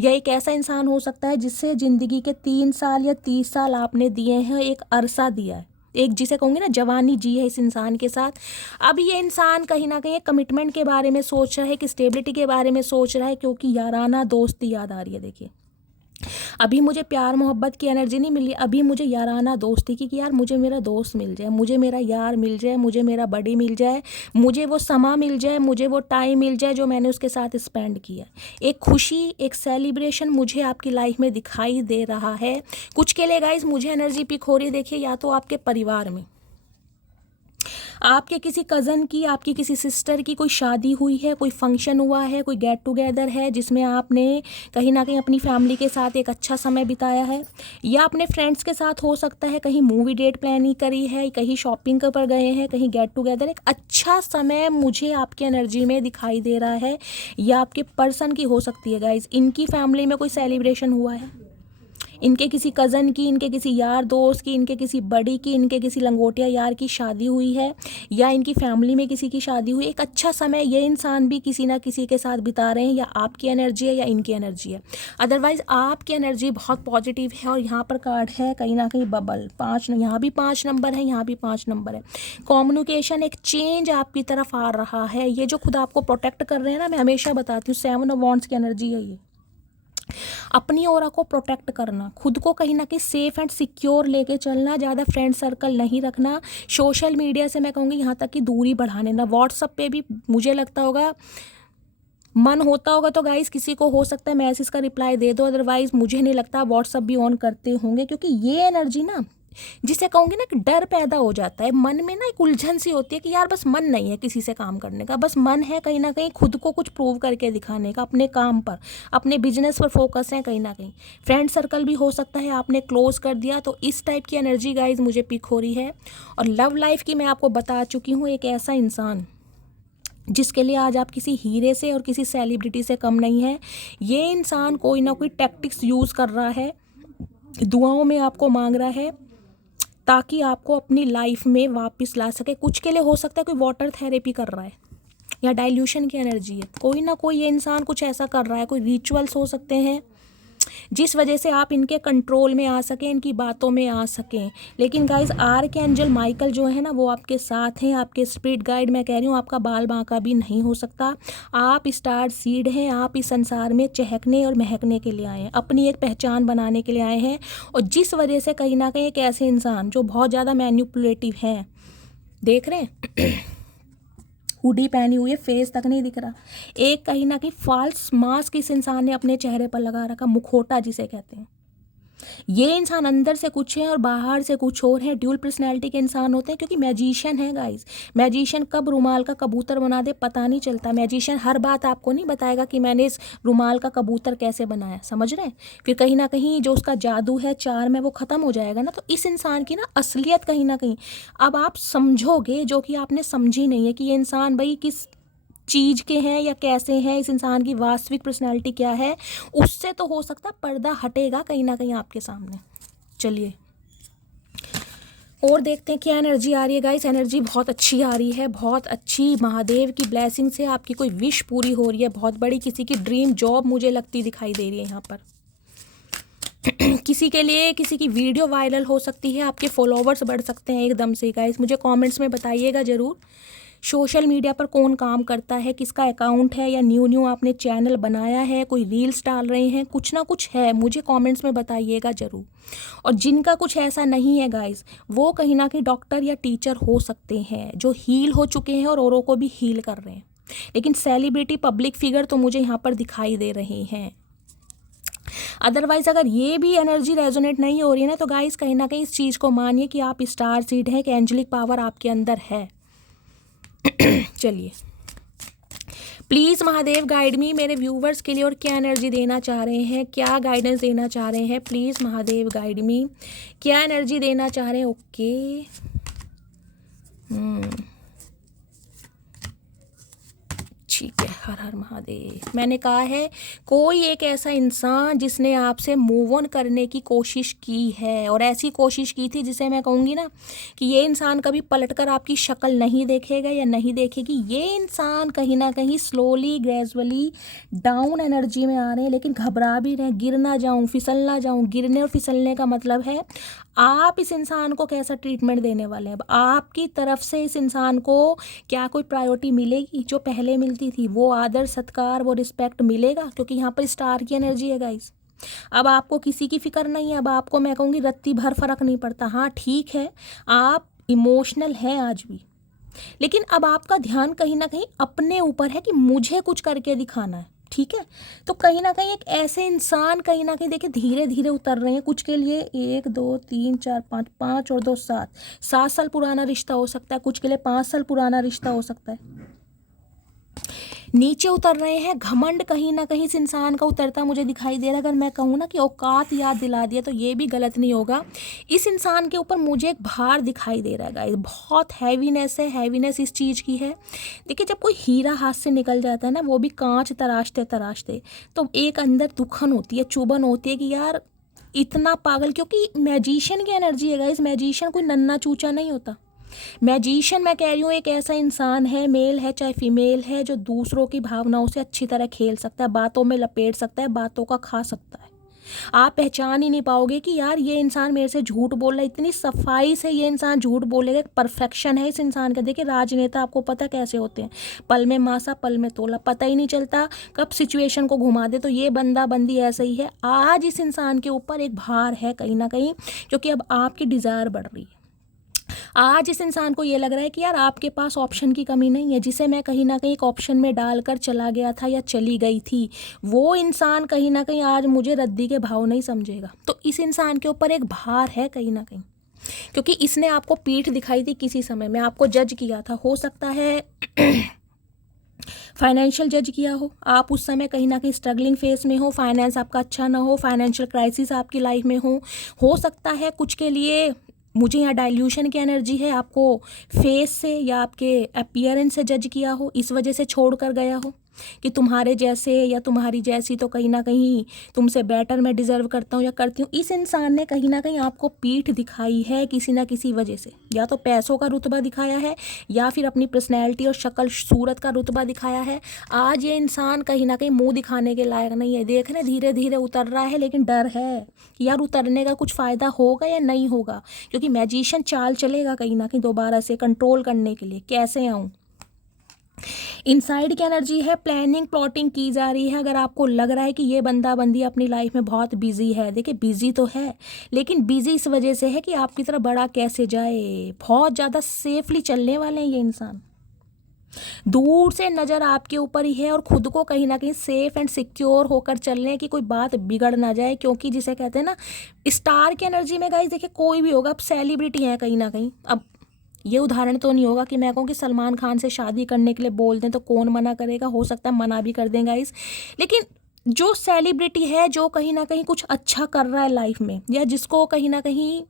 या एक ऐसा इंसान हो सकता है जिससे ज़िंदगी के 3 साल या 30 साल आपने दिए हैं, एक अरसा दिया है, एक जिसे कहूँगी ना जवानी जी है इस इंसान के साथ। अब ये इंसान कहीं ना कहीं एक कमिटमेंट के बारे में सोच रहा है, कि स्टेबिलिटी के बारे में सोच रहा है, क्योंकि याराना दोस्ती याद आ रही है। देखिए अभी मुझे प्यार मोहब्बत की एनर्जी नहीं मिली, अभी मुझे याराना दोस्ती की, कि यार मुझे मेरा दोस्त मिल जाए, मुझे मेरा यार मिल जाए, मुझे मेरा बडी मिल जाए, मुझे वो समा मिल जाए, मुझे वो टाइम मिल जाए जो मैंने उसके साथ स्पेंड किया। एक खुशी, एक सेलिब्रेशन मुझे आपकी लाइफ में दिखाई दे रहा है। कुछ के लिए गाइज मुझे एनर्जी पिक हो रही है, देखिए या तो आपके परिवार में, आपके किसी कज़न की, आपकी किसी सिस्टर की कोई शादी हुई है, कोई फंक्शन हुआ है, कोई गेट टुगेदर है जिसमें आपने कहीं ना कहीं अपनी फैमिली के साथ एक अच्छा समय बिताया है, या अपने फ्रेंड्स के साथ हो सकता है, कहीं मूवी डेट प्लानिंग करी है, कहीं शॉपिंग पर गए हैं, कहीं गेट टुगेदर। एक अच्छा समय मुझे आपकी एनर्जी में दिखाई दे रहा है, या आपके पर्सन की हो सकती है गाइज, इनकी फैमिली में कोई सेलिब्रेशन हुआ है, इनके किसी कज़न की, इनके किसी यार दोस्त की, इनके किसी बड़ी की, इनके किसी लंगोटिया यार की शादी हुई है, या इनकी फैमिली में किसी की शादी हुई। एक अच्छा समय ये इंसान भी किसी ना किसी के साथ बिता रहे हैं, या आपकी एनर्जी है या इनकी एनर्जी है। अदरवाइज़ आपकी एनर्जी बहुत पॉजिटिव है। और यहाँ पर कार्ड है कहीं ना कहीं बबल 5, यहाँ भी 5 नंबर है, यहाँ भी 5 नंबर है। कम्युनिकेशन, एक चेंज आपकी तरफ आ रहा है। ये जो खुद आपको प्रोटेक्ट कर रहे हैं ना, मैं हमेशा बताती हूँ 7 ऑफ वॉन्ड्स की एनर्जी है ये। अपनी ऑरा को प्रोटेक्ट करना, खुद को कहीं ना कहीं सेफ एंड सिक्योर लेके चलना, ज़्यादा फ्रेंड सर्कल नहीं रखना, सोशल मीडिया से मैं कहूँगी यहाँ तक कि दूरी बढ़ाने ना। व्हाट्सअप पे भी मुझे लगता होगा, मन होता होगा तो गाइस किसी को हो सकता है मैसेज का रिप्लाई दे दो, अदरवाइज मुझे नहीं लगता व्हाट्सअप भी ऑन करते होंगे, क्योंकि ये एनर्जी ना, जिसे कहूँगी ना कि डर पैदा हो जाता है मन में ना, एक उलझन सी होती है कि यार बस मन नहीं है किसी से काम करने का, बस मन है कहीं ना कहीं खुद को कुछ प्रूव करके दिखाने का, अपने काम पर, अपने बिजनेस पर फोकस है कहीं ना कहीं। फ्रेंड सर्कल भी हो सकता है आपने क्लोज कर दिया, तो इस टाइप की एनर्जी गाइज मुझे पिक हो रही है। और लव लाइफ की मैं आपको बता चुकी हूँ, एक ऐसा इंसान जिसके लिए आज आप किसी हीरे से और किसी सेलिब्रिटी से कम नहीं है। ये इंसान कोई ना कोई टैक्टिक्स यूज़ कर रहा है, दुआओं में आपको मांग रहा है, ताकि आपको अपनी लाइफ में वापस ला सके। कुछ के लिए हो सकता है कोई वाटर थेरेपी कर रहा है, या डाइल्यूशन की एनर्जी है, कोई ना कोई ये इंसान कुछ ऐसा कर रहा है, कोई रिचुअल्स हो सकते हैं जिस वजह से आप इनके कंट्रोल में आ सकें, इनकी बातों में आ सकें। लेकिन गाइज आर्कएंजल माइकल जो है ना, वो आपके साथ हैं, आपके स्पिरिट गाइड। मैं कह रही हूँ आपका बाल बांका भी नहीं हो सकता। आप स्टार सीड हैं, आप इस संसार में चहकने और महकने के लिए आए हैं, अपनी एक पहचान बनाने के लिए आए हैं। और जिस वजह से कहीं ना कहीं एक ऐसे इंसान जो बहुत ज़्यादा मैनिपुलेटिव हैं, देख रहे हैं हुडी पहनी हुई है, फेस तक नहीं दिख रहा, एक कहीं ना कहीं फॉल्स मास्क इस इंसान ने अपने चेहरे पर लगा रखा, मुखौटा जिसे कहते हैं। ये इंसान अंदर से कुछ है और बाहर से कुछ और है। ड्यूल पर्सनैलिटी के इंसान होते हैं, क्योंकि मैजिशियन है गाइस। मैजिशियन कब रुमाल का कबूतर बना दे पता नहीं चलता। मैजिशियन हर बात आपको नहीं बताएगा कि मैंने इस रुमाल का कबूतर कैसे बनाया, समझ रहे हैं। फिर कहीं ना कहीं जो उसका जादू है, चार्म है, वो ख़त्म हो जाएगा ना। तो इस इंसान की ना असलियत कहीं ना कहीं अब आप समझोगे, जो कि आपने समझी नहीं है कि ये इंसान भाई किस चीज़ के हैं या कैसे हैं, इस इंसान की वास्तविक पर्सनालिटी क्या है। उससे तो हो सकता पर्दा हटेगा कहीं ना कहीं आपके सामने। चलिए और देखते हैं क्या एनर्जी आ रही है गाइस। एनर्जी बहुत अच्छी आ रही है, बहुत अच्छी। महादेव की ब्लेसिंग से आपकी कोई विश पूरी हो रही है, बहुत बड़ी। किसी की ड्रीम जॉब मुझे लगती दिखाई दे रही है यहाँ पर। किसी के लिए किसी की वीडियो वायरल हो सकती है, आपके फॉलोवर्स बढ़ सकते हैं एकदम से गाइस। मुझे कमेंट्स में बताइएगा ज़रूर, सोशल मीडिया पर कौन काम करता है, किसका अकाउंट है, या न्यू आपने चैनल बनाया है, कोई रील्स डाल रहे हैं, कुछ ना कुछ है, मुझे कमेंट्स में बताइएगा ज़रूर। और जिनका कुछ ऐसा नहीं है गाइस, वो कहीं ना कहीं डॉक्टर या टीचर हो सकते हैं, जो हील हो चुके हैं और औरों को भी हील कर रहे हैं। लेकिन सेलिब्रिटी पब्लिक फिगर तो मुझे यहाँ पर दिखाई दे रहे हैं। अदरवाइज अगर ये भी एनर्जी रेजोनेट नहीं हो रही है ना, तो गाइस कहीं ना कहीं इस चीज़ को मानिए कि आप स्टार सीड हैं, कि एंजेलिक पावर आपके अंदर है। चलिए प्लीज़ महादेव गाइड मी, मेरे व्यूवर्स के लिए और क्या एनर्जी देना चाह रहे हैं, क्या गाइडेंस देना चाह रहे हैं। प्लीज़ महादेव गाइड मी, क्या एनर्जी देना चाह रहे हैं। ओके ठीक है, हर हर महादेव। मैंने कहा है कोई एक ऐसा इंसान जिसने आपसे मूव ऑन करने की कोशिश की है, और ऐसी कोशिश की थी जिसे मैं कहूँगी ना कि ये इंसान कभी पलटकर आपकी शक्ल नहीं देखेगा या नहीं देखेगी। ये इंसान कहीं ना कहीं स्लोली ग्रेजुअली डाउन एनर्जी में आ रहे हैं, लेकिन घबरा भी रहे हैं, गिर ना जाऊँ, फिसल ना जाऊँ। गिरने और फिसलने का मतलब है आप इस इंसान को कैसा ट्रीटमेंट देने वाले हैं। अब आपकी तरफ से इस इंसान को क्या कोई प्रायोरिटी मिलेगी जो पहले मिलती थी, वो आदर सत्कार, वो रिस्पेक्ट मिलेगा, क्योंकि यहाँ पर स्टार की एनर्जी है गाइस। अब आपको किसी की फिक्र नहीं है, अब आपको मैं कहूँगी रत्ती भर फर्क नहीं पड़ता। हाँ ठीक है, आप इमोशनल हैं आज भी, लेकिन अब आपका ध्यान कहीं ना कहीं अपने ऊपर है कि मुझे कुछ करके दिखाना है। ठीक है। तो कहीं ना कहीं एक ऐसे इंसान कहीं ना कहीं देखिए धीरे धीरे उतर रहे हैं। कुछ के लिए 1 2 3 4 5, 5 और 2 7, 7 साल पुराना रिश्ता हो सकता है, कुछ के लिए 5 साल पुराना रिश्ता हो सकता है। नीचे उतर रहे हैं, घमंड कहीं ना कहीं इस इंसान का उतरता मुझे दिखाई दे रहा है। अगर मैं कहूँ ना कि औकात याद दिला दिया तो ये भी गलत नहीं होगा। इस इंसान के ऊपर मुझे एक भार दिखाई दे रहा है गाइस, बहुत हैवीनेस है। हैवीनेस इस चीज़ की है, देखिए जब कोई हीरा हाथ से निकल जाता है ना, वो भी कांच तराशते तराशते, तो एक अंदर दुखन होती है, चुभन होती है कि यार इतना पागल, क्योंकि मैजिशियन की एनर्जी है गाइस। मैजिशियन कोई नन्ना चूचा नहीं होता। मैजिशियन मैं कह रही हूँ एक ऐसा इंसान है, मेल है चाहे फीमेल है, जो दूसरों की भावनाओं से अच्छी तरह खेल सकता है, बातों में लपेट सकता है, बातों का खा सकता है। आप पहचान ही नहीं पाओगे कि यार ये इंसान मेरे से झूठ बोल रहा है। इतनी सफाई से ये इंसान झूठ बोलेगा, परफेक्शन है इस इंसान का। देखिए राजनेता आपको पता कैसे होते हैं, पल में मासा पल में तोला, पता ही नहीं चलता कब सिचुएशन को घुमा दे। तो ये बंदा बंदी ऐसा ही है। आज इस इंसान के ऊपर एक भार है कहीं ना कहीं, क्योंकि अब आपकी डिज़ायर बढ़ रही है। आज इस इंसान को ये लग रहा है कि यार आपके पास ऑप्शन की कमी नहीं है। जिसे मैं कहीं ना कहीं एक ऑप्शन में डालकर चला गया था या चली गई थी, वो इंसान कहीं ना कहीं आज मुझे रद्दी के भाव नहीं समझेगा। तो इस इंसान के ऊपर एक भार है कहीं ना कहीं, क्योंकि इसने आपको पीठ दिखाई थी किसी समय में, आपको जज किया था। हो सकता है फाइनेंशियल जज किया हो, आप उस समय कहीं ना कहीं स्ट्रगलिंग फेस में हो, फाइनेंस आपका अच्छा ना हो, फाइनेंशियल क्राइसिस आपकी लाइफ में हो सकता है कुछ के लिए। मुझे यहाँ डाइल्यूशन की एनर्जी है, आपको फेस से या आपके अपीयरेंस से जज किया हो, इस वजह से छोड़ कर गया हो कि तुम्हारे जैसे या तुम्हारी जैसी तो कहीं ना कहीं तुमसे बेटर मैं डिज़र्व करता हूँ या करती हूँ। इस इंसान ने कहीं ना कहीं आपको पीठ दिखाई है किसी ना किसी वजह से, या तो पैसों का रुतबा दिखाया है या फिर अपनी पर्सनैलिटी और शक्ल सूरत का रुतबा दिखाया है। आज ये इंसान कहीं ना कहीं मुंह दिखाने के लायक नहीं है। देख रहे धीरे धीरे उतर रहा है, लेकिन डर है कि यार उतरने का कुछ फ़ायदा होगा या नहीं होगा, क्योंकि मैजिशियन चाल चलेगा कहीं ना कहीं दोबारा से कंट्रोल करने के लिए, कैसे आऊँ। इनसाइड की एनर्जी है, प्लानिंग प्लॉटिंग की जा रही है। अगर आपको लग रहा है कि ये बंदा बंदी अपनी लाइफ में बहुत बिजी है, देखिए बिजी तो है, लेकिन बिजी इस वजह से है कि आपकी तरफ बड़ा कैसे जाए। बहुत ज़्यादा सेफली चलने वाले हैं ये इंसान, दूर से नज़र आपके ऊपर ही है और खुद को कहीं ना कहीं सेफ एंड सिक्योर होकर चल रहे हैं कि कोई बात बिगड़ ना जाए। क्योंकि जिसे कहते हैं ना स्टार की एनर्जी में गाइस, देखिए कोई भी होगा, अब सेलिब्रिटी है कहीं ना कहीं। अब ये उदाहरण तो नहीं होगा कि मैं कहूँ कि सलमान खान से शादी करने के लिए बोल दें तो कौन मना करेगा, हो सकता है मना भी कर दें गाइस। लेकिन जो सेलिब्रिटी है, जो कहीं ना कहीं कुछ अच्छा कर रहा है लाइफ में, या जिसको कहीं ना कहीं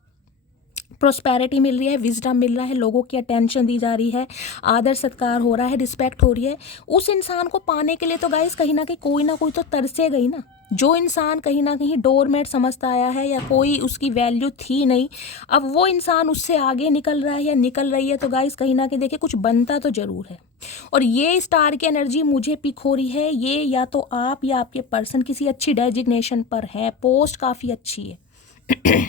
प्रोस्पेरिटी मिल रही है, विजडम मिल रहा है, लोगों की अटेंशन दी जा रही है, आदर सत्कार हो रहा है, रिस्पेक्ट हो रही है, उस इंसान को पाने के लिए तो गाइस कहीं ना कोई तो तरसेगा ही ना। जो इंसान कहीं ना कहीं डोरमेट समझता आया है या कोई उसकी वैल्यू थी नहीं, अब वो इंसान उससे आगे निकल रहा है या निकल रही है, तो गाइस कहीं ना कहीं देखिए कुछ बनता तो ज़रूर है। और ये स्टार की एनर्जी मुझे पिक हो रही है, ये या तो आप या आपके पर्सन किसी अच्छी डेजिग्नेशन पर है, पोस्ट काफ़ी अच्छी है।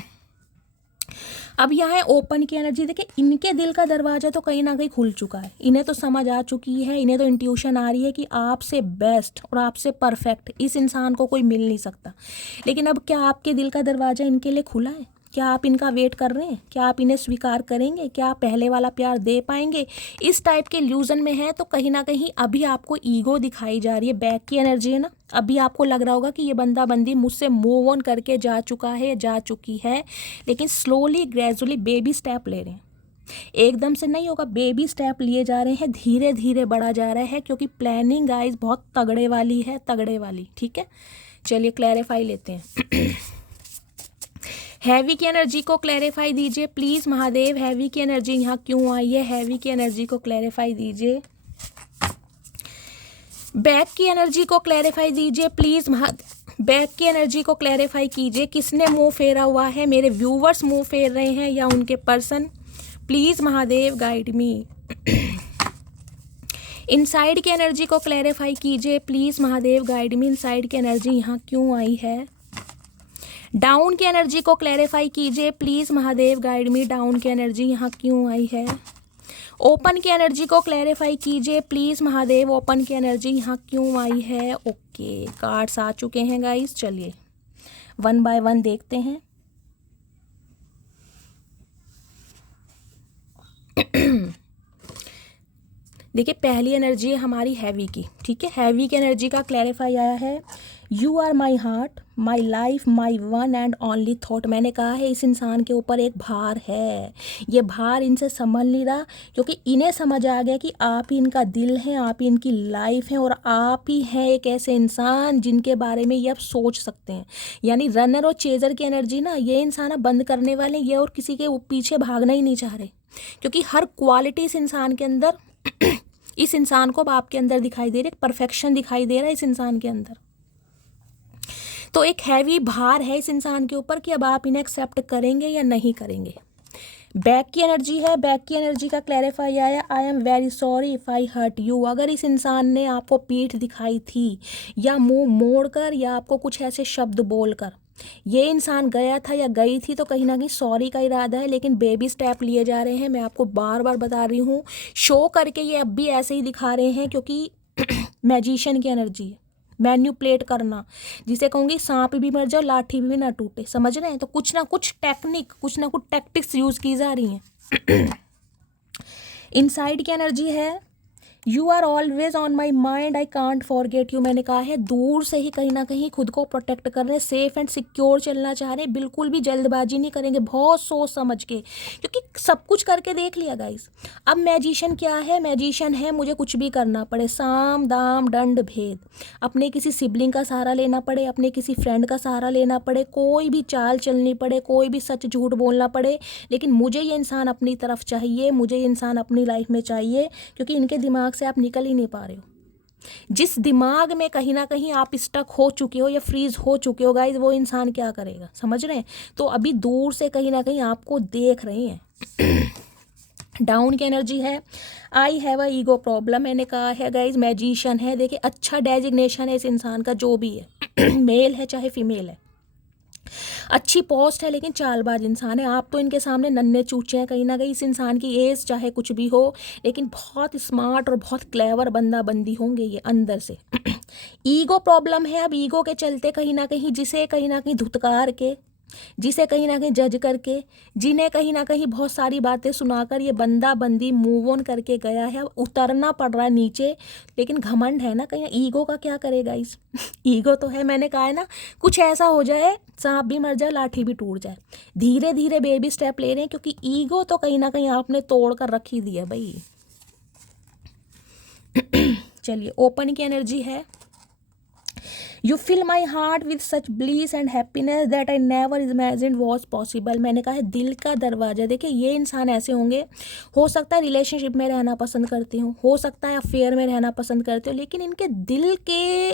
अब यहाँ है ओपन की एनर्जी। देखिए इनके दिल का दरवाज़ा तो कहीं ना कहीं खुल चुका है, इन्हें तो समझ आ चुकी है, इन्हें तो इंट्यूशन आ रही है कि आपसे बेस्ट और आपसे परफेक्ट इस इंसान को कोई मिल नहीं सकता। लेकिन अब क्या आपके दिल का दरवाज़ा इनके लिए खुला है? क्या आप इनका वेट कर रहे हैं? क्या आप इन्हें स्वीकार करेंगे? क्या आप पहले वाला प्यार दे पाएंगे? इस टाइप के इल्यूजन में है, तो कहीं ना कहीं अभी आपको ईगो दिखाई जा रही है। बैक की एनर्जी है ना, अभी आपको लग रहा होगा कि ये बंदा बंदी मुझसे मूव ऑन करके जा चुका है, जा चुकी है, लेकिन स्लोली ग्रेजुअली बेबी स्टेप ले रहे हैं। एकदम से नहीं होगा, बेबी स्टेप लिए जा रहे हैं, धीरे धीरे बढ़ा जा रहा है, क्योंकि प्लानिंग गाइस बहुत तगड़े वाली है, तगड़े वाली। ठीक है, चलिए क्लैरिफाई लेते हैं। हैवी की एनर्जी को क्लैरिफाई दीजिए प्लीज़ महादेव। हैवी की एनर्जी यहाँ क्यों आई है? हैवी की एनर्जी को क्लैरिफाई दीजिए। बैक की एनर्जी को क्लैरिफाई दीजिए प्लीज़ महादेव। बैक की एनर्जी को क्लैरिफाई कीजिए, किसने मुंह फेरा हुआ है? मेरे व्यूवर्स मुंह फेर रहे हैं या उनके person? Please Mahadev guide me. Inside की एनर्जी को क्लैरिफाई कीजिए please Mahadev guide me. Inside की एनर्जी यहाँ क्यों आई है? डाउन की एनर्जी को क्लैरिफाई कीजिए please Mahadev guide me. Down की एनर्जी यहाँ क्यों आई है? ओपन की एनर्जी को क्लैरिफाई कीजिए प्लीज़ महादेव। ओपन की एनर्जी यहाँ क्यों आई है? ओके, कार्ड्स आ चुके हैं गाइस, चलिए 1 बाय 1 देखते हैं। देखिए पहली एनर्जी है हमारी हैवी की, ठीक है। हैवी की एनर्जी का क्लैरिफाई आया है, you are my heart, my life, my one and only thought. मैंने कहा है इस इंसान के ऊपर एक भार है, ये भार इनसे संभल नहीं रहा, क्योंकि इन्हें समझ आ गया कि आप ही इनका दिल हैं, आप ही इनकी लाइफ हैं, और आप ही हैं एक ऐसे इंसान जिनके बारे में ये आप सोच सकते हैं। यानी रनर और चेजर की एनर्जी ना, ये इंसान अब बंद करने वाले, ये और किसी के पीछे भागना ही नहीं चाह रहे, क्योंकि हर क्वालिटी इस इंसान के अंदर इस इंसान को अब आपके अंदर दिखाई दे रही है, परफेक्शन दिखाई दे रहा है इस इंसान के अंदर। तो एक हैवी भार है इस इंसान के ऊपर कि अब आप इन्हें एक्सेप्ट करेंगे या नहीं करेंगे। बैक की एनर्जी है, बैक की एनर्जी का क्लैरिफाई आया, I am very sorry if I hurt you. अगर इस इंसान ने आपको पीठ दिखाई थी, या मुंह मोड़कर, या आपको कुछ ऐसे शब्द बोलकर ये इंसान गया था या गई थी, तो कहीं ना कहीं सॉरी का इरादा है, लेकिन बेबी स्टेप लिए जा रहे हैं। मैं आपको बार बार बता रही हूँ, शो करके ये अब भी ऐसे ही दिखा रहे हैं, क्योंकि मैजिशियन की एनर्जी है, मैन्युपुलेट करना, जिसे कहूँगी सांप भी मर जाओ लाठी भी ना टूटे, समझ रहे हैं। तो कुछ ना कुछ टेक्निक, कुछ ना कुछ टैक्टिक्स यूज़ की जा रही हैं। इनसाइड की एनर्जी है, you are always on my mind, I can't forget you. मैंने कहा है दूर से ही कहीं ना कहीं खुद को प्रोटेक्ट कर रहे हैं, सेफ एंड सिक्योर चलना चाह रहे हैं, बिल्कुल भी जल्दबाजी नहीं करेंगे, बहुत सोच समझ के, क्योंकि सब कुछ करके देख लिया गाइस। अब मैजिशियन क्या है, मैजिशियन है मुझे कुछ भी करना पड़े, साम दाम दंड भेद, अपने किसी सिबलिंग का सहारा लेना पड़े, अपने किसी फ्रेंड का सहारा लेना पड़े, कोई भी चाल चलनी पड़े, कोई भी सच झूठ बोलना पड़े, लेकिन मुझे ये इंसान अपनी तरफ चाहिए, मुझे ये इंसान अपनी लाइफ में चाहिए, क्योंकि इनके दिमाग से आप निकल ही नहीं पा रहे हो। जिस दिमाग में कहीं ना कहीं आप स्टक हो चुके हो या फ्रीज हो चुके हो गाइस, वो इंसान क्या करेगा, समझ रहे हैं। तो अभी दूर से कहीं ना कहीं आपको देख रहे हैं। डाउन की एनर्जी है, I have a ego problem. मैंने कहा है गाइज मैजिशियन है, देखिए अच्छा डेजिग्नेशन है इस इंसान का, जो भी है मेल है चाहे फीमेल है, अच्छी पोस्ट है, लेकिन चालबाज इंसान है। आप तो इनके सामने नन्हे चूचे हैं कहीं ना कहीं। इस इंसान की एज चाहे कुछ भी हो, लेकिन बहुत स्मार्ट और बहुत क्लेवर बंदा बंदी होंगे ये अंदर से। ईगो प्रॉब्लम है, अब ईगो के चलते कहीं ना कहीं, जिसे कहीं ना कहीं धुतकार के, जिसे कहीं ना कहीं जज करके, जिन्हें कहीं ना कहीं बहुत सारी बातें सुनाकर ये बंदा बंदी मूव ऑन करके गया है, अब उतरना पड़ रहा है नीचे, लेकिन घमंड है ना कहीं। ईगो का क्या करेगा इस ईगो तो है, मैंने कहा है ना, कुछ ऐसा हो जाए सांप भी मर जाए लाठी भी टूट जाए। धीरे धीरे बेबी स्टेप ले रहे हैं, क्योंकि ईगो तो कहीं ना कहीं आपने तोड़ कर रख ही दिया भाई। चलिए ओपन की एनर्जी है, you fill my heart with such bliss and happiness that I never imagined was possible. मैंने कहा है दिल का दरवाज़ा। देखिए ये इंसान ऐसे होंगे, हो सकता है रिलेशनशिप में रहना पसंद करती हूँ, हो सकता है अफेयर में रहना पसंद करते हो, लेकिन इनके दिल के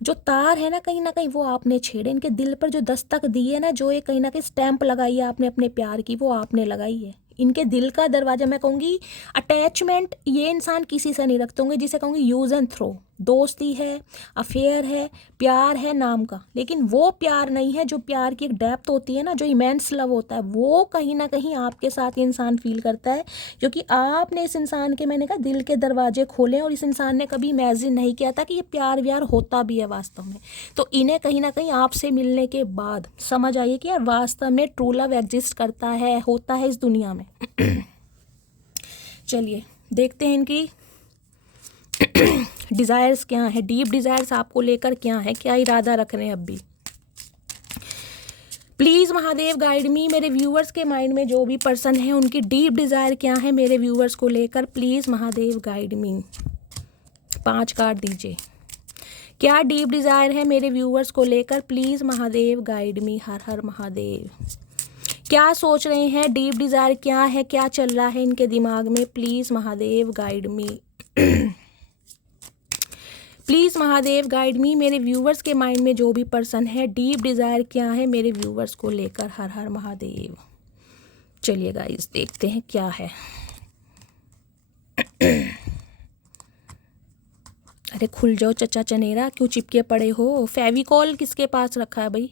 जो तार है ना कहीं वो आपने छेड़े। इनके दिल पर जो दस्तक दी है ना, जो ये कहीं ना कहीं स्टैंप लगाई है आपने अपने प्यार की, वो आपने लगाई है। इनके दिल का दरवाज़ा, मैं कहूँगी अटैचमेंट ये इंसान किसी से नहीं रखते होंगे, जिसे कहूँगी यूज़ एंड थ्रो। दोस्ती है, अफेयर है, प्यार है नाम का, लेकिन वो प्यार नहीं है जो प्यार की एक डेप्थ होती है ना, जो इमेंस लव होता है, वो कहीं ना कहीं आपके साथ ये इंसान फील करता है, क्योंकि आपने इस इंसान के, मैंने कहा दिल के दरवाजे खोले, और इस इंसान ने कभी इमेजिन नहीं किया था कि ये प्यार व्यार होता भी है वास्तव में। तो इन्हें कहीं ना कहीं आपसे मिलने के बाद समझ आइए कि यार वास्तव में ट्रू लव एग्जिस्ट करता है, होता है इस दुनिया में। चलिए देखते हैं इनकी डिज़ायर्स क्या है, डीप डिज़ायर्स आपको लेकर क्या है, क्या इरादा रख रहे हैं अब भी। प्लीज़ महादेव गाइड मी, मेरे व्यूअर्स के माइंड में जो भी पर्सन है उनकी डीप डिज़ायर क्या है मेरे व्यूअर्स को लेकर, please Mahadev guide me. 5 card दीजिए, क्या डीप डिज़ायर है मेरे व्यूअर्स को लेकर, प्लीज़ महादेव गाइड मी। हर हर महादेव। क्या सोच रहे हैं, डीप डिज़ायर क्या है, क्या चल रहा है इनके दिमाग में, please Mahadev guide me. Please Mahadev guide मी, मेरे व्यूवर्स के माइंड में जो भी पर्सन है डीप डिज़ायर क्या है मेरे व्यूवर्स को लेकर। हर हर महादेव। चलिए गाइस देखते हैं क्या है। अरे खुल जाओ चचा चनेरा, क्यों चिपके पड़े हो, फेविकॉल किसके पास रखा है भाई।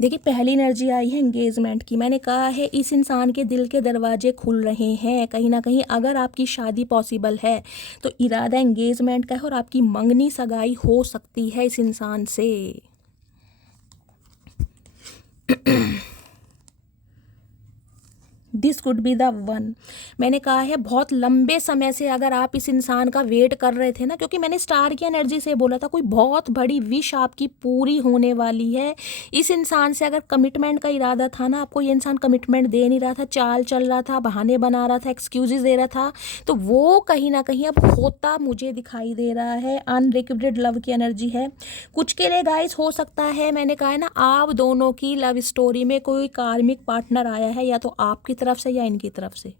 देखिए पहली एनर्जी आई है एंगेजमेंट की। मैंने कहा है इस इंसान के दिल के दरवाजे खुल रहे हैं कहीं ना कहीं। अगर आपकी शादी पॉसिबल है तो इरादा एंगेजमेंट का है, और आपकी मंगनी सगाई हो सकती है इस इंसान से। This could be the one. मैंने कहा है बहुत लंबे समय से अगर आप इस इंसान का वेट कर रहे थे ना, क्योंकि मैंने स्टार की एनर्जी से बोला था कोई बहुत बड़ी विश आपकी पूरी होने वाली है। इस इंसान से अगर कमिटमेंट का इरादा था ना, आपको ये इंसान कमिटमेंट दे नहीं रहा था, चाल चल रहा था, बहाने बना रहा था, एक्सक्यूजेस दे रहा था, तो वो कहीं ना कहीं अब होता मुझे दिखाई दे रहा है। अनरिक्विटेड लव की एनर्जी है कुछ के लिए गाइस। हो सकता है, मैंने कहा है ना, आप दोनों की लव स्टोरी में कोई कार्मिक पार्टनर आया है, या तो आपकी तरफ से या इनकी तरफ से,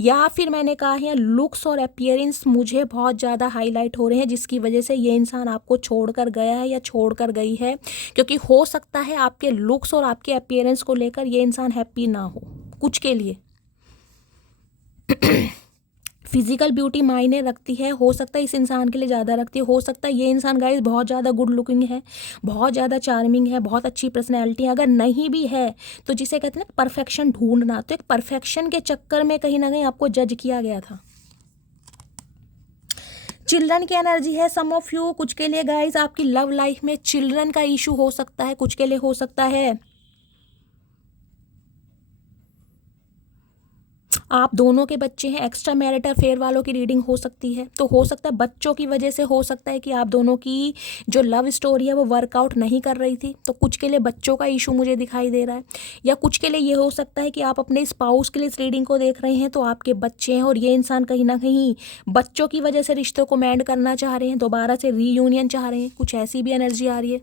या फिर मैंने कहा है लुक्स और अपीयरेंस मुझे बहुत ज़्यादा हाईलाइट हो रहे हैं, जिसकी वजह से ये इंसान आपको छोड़कर गया है या छोड़कर गई है। क्योंकि हो सकता है आपके लुक्स और आपके अपीयरेंस को लेकर ये इंसान हैप्पी ना हो कुछ के लिए। फिजिकल ब्यूटी मायने रखती है, हो सकता है इस इंसान के लिए ज़्यादा रखती है। हो सकता है ये इंसान गाइस बहुत ज़्यादा गुड लुकिंग है, बहुत ज़्यादा चार्मिंग है, बहुत अच्छी पर्सनैलिटी है। अगर नहीं भी है तो जिसे कहते हैं ना परफेक्शन ढूंढना, तो एक परफेक्शन के चक्कर में कहीं ना कहीं आपको जज किया गया था। चिल्ड्रन की एनर्जी है सम ऑफ यू, कुछ के लिए गाइस आपकी लव लाइफ में चिल्ड्रन का इशू हो सकता है, कुछ के लिए हो सकता है आप दोनों के बच्चे हैं। एक्स्ट्रा मैरिटल अफेयर वालों की रीडिंग हो सकती है, तो हो सकता है बच्चों की वजह से हो सकता है कि आप दोनों की जो लव स्टोरी है वो वर्कआउट नहीं कर रही थी, तो कुछ के लिए बच्चों का इशू मुझे दिखाई दे रहा है। या कुछ के लिए ये हो सकता है कि आप अपने स्पाउस के लिए इस रीडिंग को देख रहे हैं, तो आपके बच्चे हैं और ये इंसान कहीं ना कहीं बच्चों की वजह से रिश्तों को मेंड करना चाह रहे हैं, दोबारा से रीयूनियन चाह रहे हैं, कुछ ऐसी भी एनर्जी आ रही है।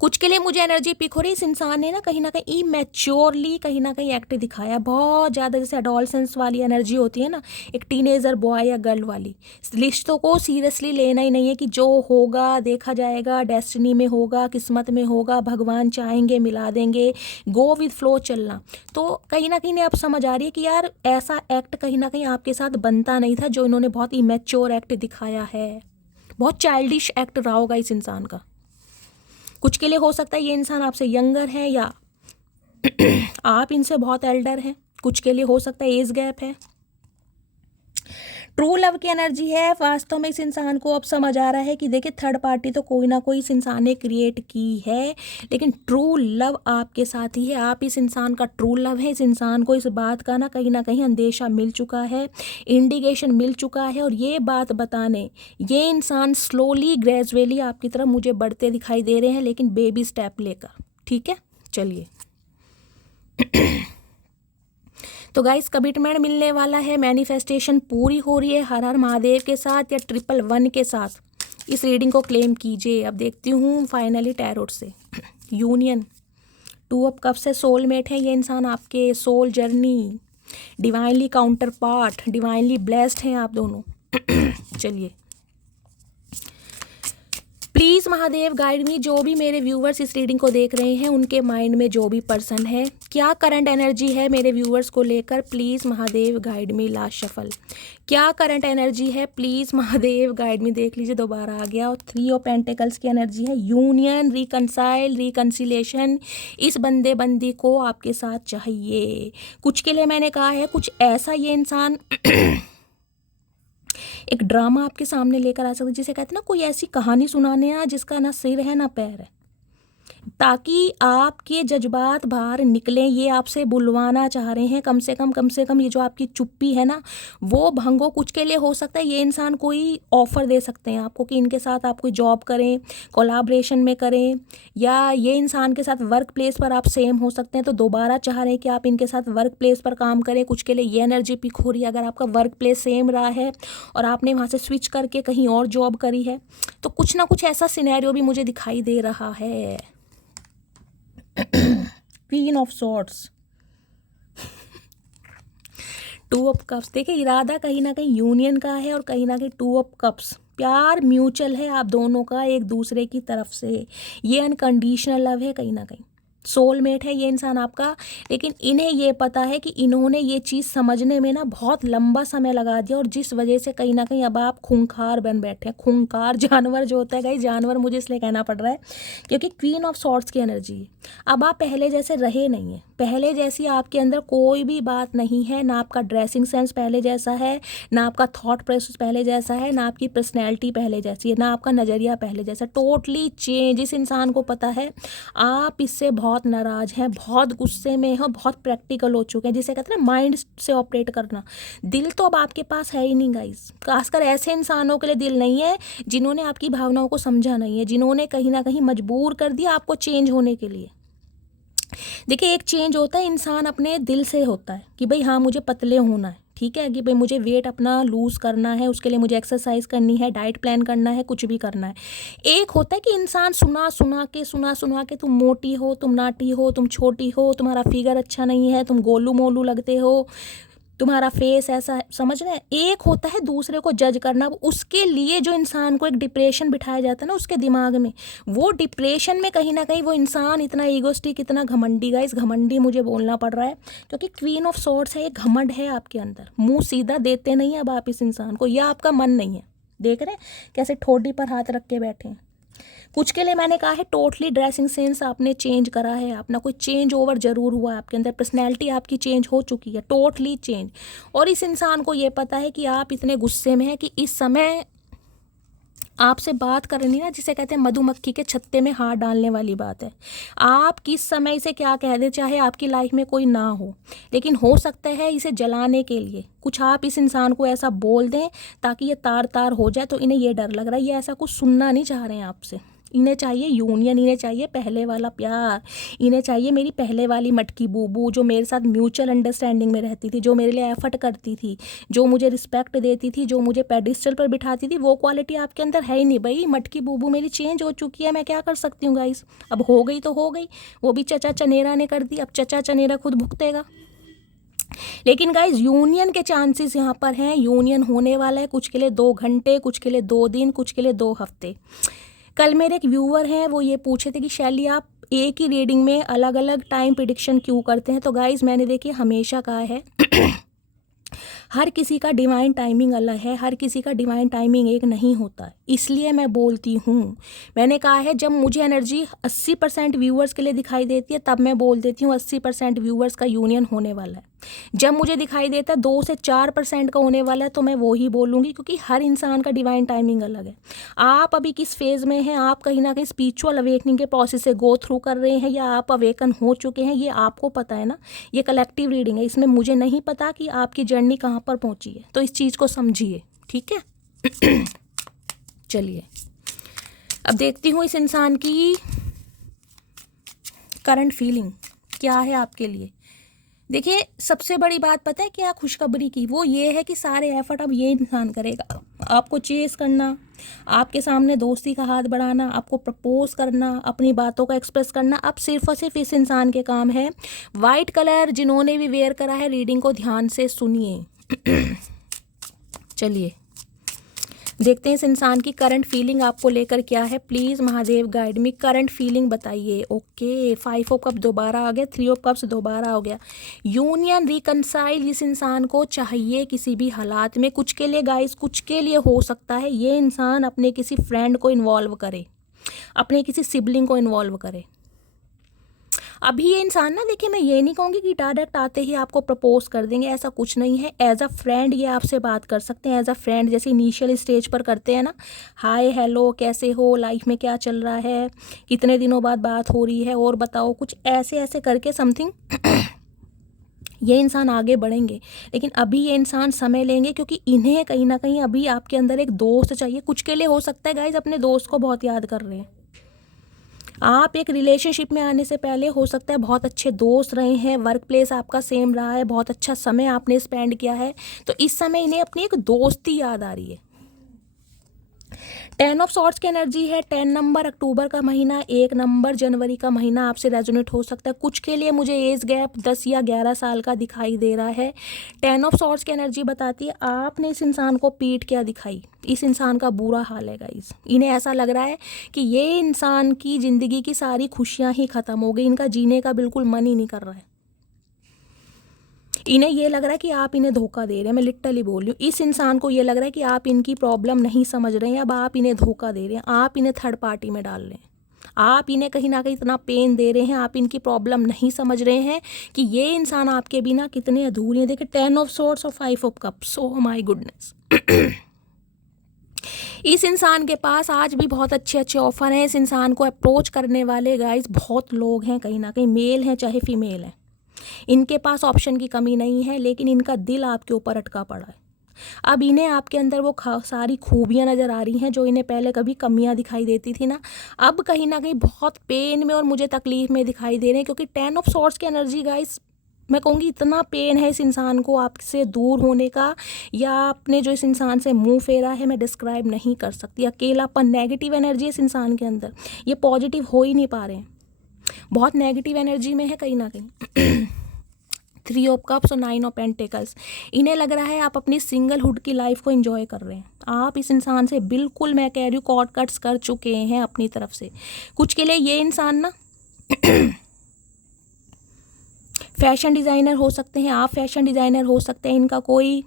कुछ के लिए मुझे एनर्जी पिक हो रही है, इस इंसान ने ना कहीं इमेच्योरली कहीं ना कहीं एक्ट दिखाया बहुत ज़्यादा, जैसे अडोलसेंस वाली एनर्जी होती है ना, एक टीनेजर बॉय या गर्ल वाली। रिश्तों को सीरियसली लेना ही नहीं है कि जो होगा देखा जाएगा, डेस्टिनी में होगा, किस्मत में होगा, भगवान चाहेंगे मिला देंगे, गो विद फ्लो चलना। तो कहीं ना कहीं आप समझ आ रही है कि यार ऐसा एक्ट कहीं ना कहीं आपके साथ बनता नहीं था, जो इन्होंने बहुत इमेच्योर एक्ट दिखाया है, बहुत चाइल्डिश एक्ट रहा होगा इस इंसान का। कुछ के लिए हो सकता है ये इंसान आपसे यंगर है या आप इनसे बहुत एल्डर हैं, कुछ के लिए हो सकता है एज गैप है। ट्रू लव की एनर्जी है। वास्तव में इस इंसान को अब समझ आ रहा है कि देखिए थर्ड पार्टी तो कोई ना कोई इस इंसान ने क्रिएट की है, लेकिन ट्रू लव आपके साथ ही है, आप इस इंसान का ट्रू लव है। इस इंसान को इस बात का ना कहीं अंदेशा मिल चुका है, इंडिकेशन मिल चुका है, और ये बात बताने ये इंसान स्लोली ग्रेजुअली आपकी तरफ मुझे बढ़ते दिखाई दे रहे हैं, लेकिन बेबी स्टेप लेकर। ठीक है, चलिए। तो गाइस कमिटमेंट मिलने वाला है, मैनिफेस्टेशन पूरी हो रही है हर हर महादेव के साथ या 111 के साथ। इस रीडिंग को क्लेम कीजिए। अब देखती हूँ फाइनली टैरोट से यूनियन, 2 ऑफ कप्स से सोलमेट है ये इंसान, आपके soul journey, divinely counterpart, divinely blessed हैं आप दोनों। चलिए प्लीज़ महादेव गाइड मी, जो भी मेरे व्यूवर्स इस रीडिंग को देख रहे हैं उनके माइंड में जो भी पर्सन है, क्या करंट एनर्जी है मेरे व्यूवर्स को लेकर, please Mahadev guide me. Last shuffle, क्या करंट एनर्जी है, प्लीज़ महादेव गाइड मी। देख लीजिए दोबारा आ गया, और 3 ऑफ पेंटिकल्स की एनर्जी है, यूनियन, रिकनसाइल, रिकन्सिलेशन। इस बंदे बंदी को आपके साथ चाहिए। कुछ के लिए मैंने कहा है कुछ ऐसा ये इंसान एक ड्रामा आपके सामने लेकर आ सकता है, जिसे कहते हैं ना कोई ऐसी कहानी सुनाने ना जिसका ना सिर है ना पैर है, ताकि आपके जज्बात बाहर निकलें। ये आपसे बुलवाना चाह रहे हैं, कम से कम ये जो आपकी चुप्पी है ना वो भंगो। कुछ के लिए हो सकता है ये इंसान कोई ऑफ़र दे सकते हैं आपको कि इनके साथ आप कोई जॉब करें, कोलैबोरेशन में करें, या ये इंसान के साथ वर्क प्लेस पर आप सेम हो सकते हैं, तो दोबारा चाह रहे हैं कि आप इनके साथ वर्क प्लेस पर काम करें। कुछ के लिए ये एनर्जी पिक हो रही है, अगर आपका वर्क प्लेस सेम रहा है और आपने वहाँ से स्विच करके कहीं और जॉब करी है, तो कुछ ना कुछ ऐसा सिनेरियो भी मुझे दिखाई दे रहा है। Queen of swords, 2 of cups. देखिए इरादा कहीं ना कहीं यूनियन का है, और कहीं ना कहीं 2 ऑफ कप्स, प्यार म्यूचुअल है आप दोनों का एक दूसरे की तरफ से, ये अनकंडीशनल लव है कहीं ना कहीं। सोलमेट है ये इंसान आपका, लेकिन इन्हें ये पता है कि इन्होंने ये चीज़ समझने में ना बहुत लंबा समय लगा दिया, और जिस वजह से कहीं ना कहीं अब आप खूंखार बन बैठे हैं। खूंखार जानवर जो होता है गाइस, जानवर मुझे इसलिए कहना पड़ रहा है क्योंकि क्वीन ऑफ सॉर्ड्स की एनर्जी है। अब आप पहले जैसे रहे नहीं हैं, पहले जैसी आपके अंदर कोई भी बात नहीं है, ना आपका ड्रेसिंग सेंस पहले जैसा है, ना आपका थॉट प्रोसेस पहले जैसा है, ना आपकी पर्सनैलिटी पहले जैसी है, ना आपका नज़रिया पहले जैसा। Totally change. इस इंसान को पता है आप इससे बहुत बहुत नाराज़ हैं, बहुत गुस्से में हैं, बहुत प्रैक्टिकल हो चुके हैं, जिसे कहते हैं ना माइंड से ऑपरेट करना। दिल तो अब आपके पास है ही नहीं गाइस। खासकर ऐसे इंसानों के लिए दिल नहीं है जिन्होंने आपकी भावनाओं को समझा नहीं है, जिन्होंने कहीं ना कहीं मजबूर कर दिया आपको चेंज होने के लिए। देखिए, एक चेंज होता है इंसान अपने दिल से होता है कि भाई हाँ मुझे पतले होना है, ठीक है, कि भाई मुझे वेट अपना लूज़ करना है, उसके लिए मुझे एक्सरसाइज करनी है, डाइट प्लान करना है, कुछ भी करना है। एक होता है कि इंसान सुना के तुम मोटी हो, तुम नाटी हो, तुम छोटी हो, तुम्हारा फिगर अच्छा नहीं है, तुम गोलू मोलू लगते हो, तुम्हारा फेस ऐसा है, समझ रहे हैं। एक होता है दूसरे को जज करना, उसके लिए जो इंसान को एक डिप्रेशन बिठाया जाता है ना उसके दिमाग में, वो डिप्रेशन में कहीं ना कहीं वो इंसान इतना ईगोस्टिक, इतना घमंडी, गाइस घमंडी मुझे बोलना पड़ रहा है क्योंकि क्वीन ऑफ सॉर्ड्स है, एक घमंड है आपके अंदर। मुंह सीधा देते नहीं अब आप इस इंसान को, या आपका मन नहीं है। देख रहे हैं कैसे ठोडी पर हाथ रख के बैठे हैं। कुछ के लिए मैंने कहा है टोटली ड्रेसिंग सेंस आपने चेंज करा है, अपना कोई चेंज ओवर ज़रूर हुआ है आपके अंदर, पर्सनैलिटी आपकी चेंज हो चुकी है, टोटली चेंज। और इस इंसान को ये पता है कि आप इतने गुस्से में हैं कि इस समय आपसे बात करनी ना, जिसे कहते हैं मधुमक्खी के छत्ते में हाथ डालने वाली बात है। आप किस समय इसे क्या कह दें, चाहे आपकी लाइफ में कोई ना हो, लेकिन हो सकता है इसे जलाने के लिए कुछ आप इस इंसान को ऐसा बोल दें ताकि ये तार तार हो जाए। तो इन्हें ये डर लग रहा है, ये ऐसा कुछ सुनना नहीं चाह रहे हैं आपसे। इन्हें चाहिए यूनियन, इन्हें चाहिए पहले वाला प्यार, इन्हें चाहिए मेरी पहले वाली मटकी बूबू जो मेरे साथ म्यूचुअल अंडरस्टैंडिंग में रहती थी, जो मेरे लिए एफर्ट करती थी, जो मुझे रिस्पेक्ट देती थी, जो मुझे पेडिस्टल पर बिठाती थी। वो क्वालिटी आपके अंदर है ही नहीं भाई। मटकी बूबू मेरी चेंज हो चुकी है, मैं क्या कर सकती हूँ गाइस। अब हो गई तो हो गई, वो भी चचा चनेरा ने कर दी, अब चचा चनेरा खुद भुगतेगा। लेकिन गाइज यूनियन के चांसेस यहाँ पर हैं, यूनियन होने वाला है। कुछ के लिए 2 घंटे, कुछ के लिए 2 दिन, कुछ के लिए 2 हफ्ते। कल मेरे एक व्यूअर हैं, वो ये पूछे थे कि शैली आप एक ही रीडिंग में अलग अलग टाइम प्रिडिक्शन क्यों करते हैं। तो गाइज मैंने देखिए हमेशा कहा है हर किसी का डिवाइन टाइमिंग अलग है, हर किसी का डिवाइन टाइमिंग एक नहीं होता। इसलिए मैं बोलती हूँ, मैंने कहा है जब मुझे एनर्जी 80% व्यूअर्स के लिए दिखाई देती है तब मैं बोल देती हूँ 80% व्यूअर्स का यूनियन होने वाला है। जब मुझे दिखाई देता है 2 से 4% का होने वाला है तो मैं वो ही बोलूँगी, क्योंकि हर इंसान का डिवाइन टाइमिंग अलग है। आप अभी किस फेज़ में हैं, आप कहीं ना कहीं स्पिरिचुअल अवेकनिंग के प्रोसेस से गो थ्रू कर रहे हैं या आप अवेकन हो चुके हैं, ये आपको पता है ना। ये कलेक्टिव रीडिंग है, इसमें मुझे नहीं पता कि आपकी जर्नी कहाँ पर पहुँची है, तो इस चीज़ को समझिए, ठीक है। चलिए अब देखती हूँ इस इंसान की करंट फीलिंग क्या है आपके लिए। देखिए सबसे बड़ी बात पता है क्या खुशखबरी की, वो ये है कि सारे एफर्ट अब ये इंसान करेगा। आपको चेस करना, आपके सामने दोस्ती का हाथ बढ़ाना, आपको प्रपोज करना, अपनी बातों का एक्सप्रेस करना, अब सिर्फ और सिर्फ इस इंसान के काम है। वाइट कलर जिन्होंने भी वेयर करा है, रीडिंग को ध्यान से सुनिए। चलिए देखते हैं इस इंसान की करंट फीलिंग आपको लेकर क्या है। Please Mahadev guide me, current feeling बताइए। ओके 5 ऑफ कप्स दोबारा आ गया, 3 ऑफ कप्स दोबारा हो गया। यूनियन रिकनसाइल इस इंसान को चाहिए किसी भी हालात में। कुछ के लिए गाइस, कुछ के लिए हो सकता है ये इंसान अपने किसी फ्रेंड को इन्वॉल्व करे, अपने किसी सिबलिंग को इन्वॉल्व करे। अभी ये इंसान ना, देखिए मैं ये नहीं कहूँगी कि डायरेक्ट आते ही आपको प्रपोज कर देंगे, ऐसा कुछ नहीं है। एज अ फ्रेंड ये आपसे बात कर सकते हैं, एज अ फ्रेंड जैसे इनिशियल स्टेज पर करते हैं ना, हाय हेलो कैसे हो, लाइफ में क्या चल रहा है, कितने दिनों बाद बात हो रही है, और बताओ, कुछ ऐसे ऐसे करके समथिंग ये इंसान आगे बढ़ेंगे। लेकिन अभी ये इंसान समय लेंगे क्योंकि इन्हें कहीं ना कहीं अभी आपके अंदर एक दोस्त चाहिए। कुछ के लिए हो सकता है गाइज अपने दोस्त को बहुत याद कर रहे हैं। आप एक रिलेशनशिप में आने से पहले हो सकता है बहुत अच्छे दोस्त रहे हैं, वर्क प्लेस आपका सेम रहा है, बहुत अच्छा समय आपने स्पेंड किया है, तो इस समय इन्हें अपनी एक दोस्ती याद आ रही है। 10 ऑफ सॉर्ड्स की एनर्जी है। 10 नंबर अक्टूबर का महीना, 1 नंबर जनवरी का महीना आपसे रेजोनेट हो सकता है। कुछ के लिए मुझे एज गैप 10 या 11 साल का दिखाई दे रहा है। 10 ऑफ सॉर्ड्स की एनर्जी बताती है आपने इस इंसान को पीठ क्या दिखाई। इस इंसान का बुरा हाल है गाइस, इन्हें ऐसा लग रहा है कि ये इंसान की ज़िंदगी की सारी खुशियाँ ही ख़त्म हो गई, इनका जीने का बिल्कुल मन ही नहीं कर रहा है। इन्हें ये लग रहा है कि आप इन्हें धोखा दे रहे हैं, मैं लिटरली बोल रही हूँ। इस इंसान को ये लग रहा है कि आप इनकी प्रॉब्लम नहीं समझ रहे हैं, अब आप इन्हें धोखा दे रहे हैं, आप इन्हें थर्ड पार्टी में डाल रहे हैं, आप इन्हें कहीं ना कहीं इतना पेन दे रहे हैं, आप इनकी प्रॉब्लम नहीं समझ रहे हैं कि ये इंसान आपके बिना कितने अधूरे हैं। देखिए 10 ऑफ सॉर्ड्स और 5 of cups, oh my goodness. इस इंसान के पास आज भी बहुत अच्छे अच्छे ऑफर हैं। इस इंसान को अप्रोच करने वाले गाइस बहुत लोग हैं, कहीं ना कहीं मेल हैं चाहे फीमेल हैं। इनके पास ऑप्शन की कमी नहीं है, लेकिन इनका दिल आपके ऊपर अटका पड़ा है। अब इन्हें आपके अंदर वो सारी खूबियां नज़र आ रही हैं जो इन्हें पहले कभी कमियां दिखाई देती थी ना, अब कहीं ना कहीं बहुत पेन में और मुझे तकलीफ़ में दिखाई दे रहे हैं। क्योंकि 10 ऑफ सॉर्ड्स की एनर्जी गाइस, मैं कहूँगी इतना पेन है इस इंसान को आपसे दूर होने का, या आपने जो इस इंसान से मुंह फेरा है, मैं डिस्क्राइब नहीं कर सकती। अकेलापन, नेगेटिव एनर्जी इस इंसान के अंदर, ये पॉजिटिव हो ही नहीं पा रहे हैं, बहुत नेगेटिव एनर्जी में है कहीं ना कहीं। 3 ऑफ कप्स और 9 ऑफ पेंटिकल्स, इन्हें लग रहा है आप अपनी सिंगलहुड की लाइफ को एंजॉय कर रहे हैं। आप इस इंसान से बिल्कुल, मैं कह रही हूँ, कॉर्ड कट्स कर चुके हैं अपनी तरफ से। कुछ के लिए ये इंसान ना फैशन डिज़ाइनर हो सकते हैं, आप फैशन डिज़ाइनर हो सकते हैं, इनका कोई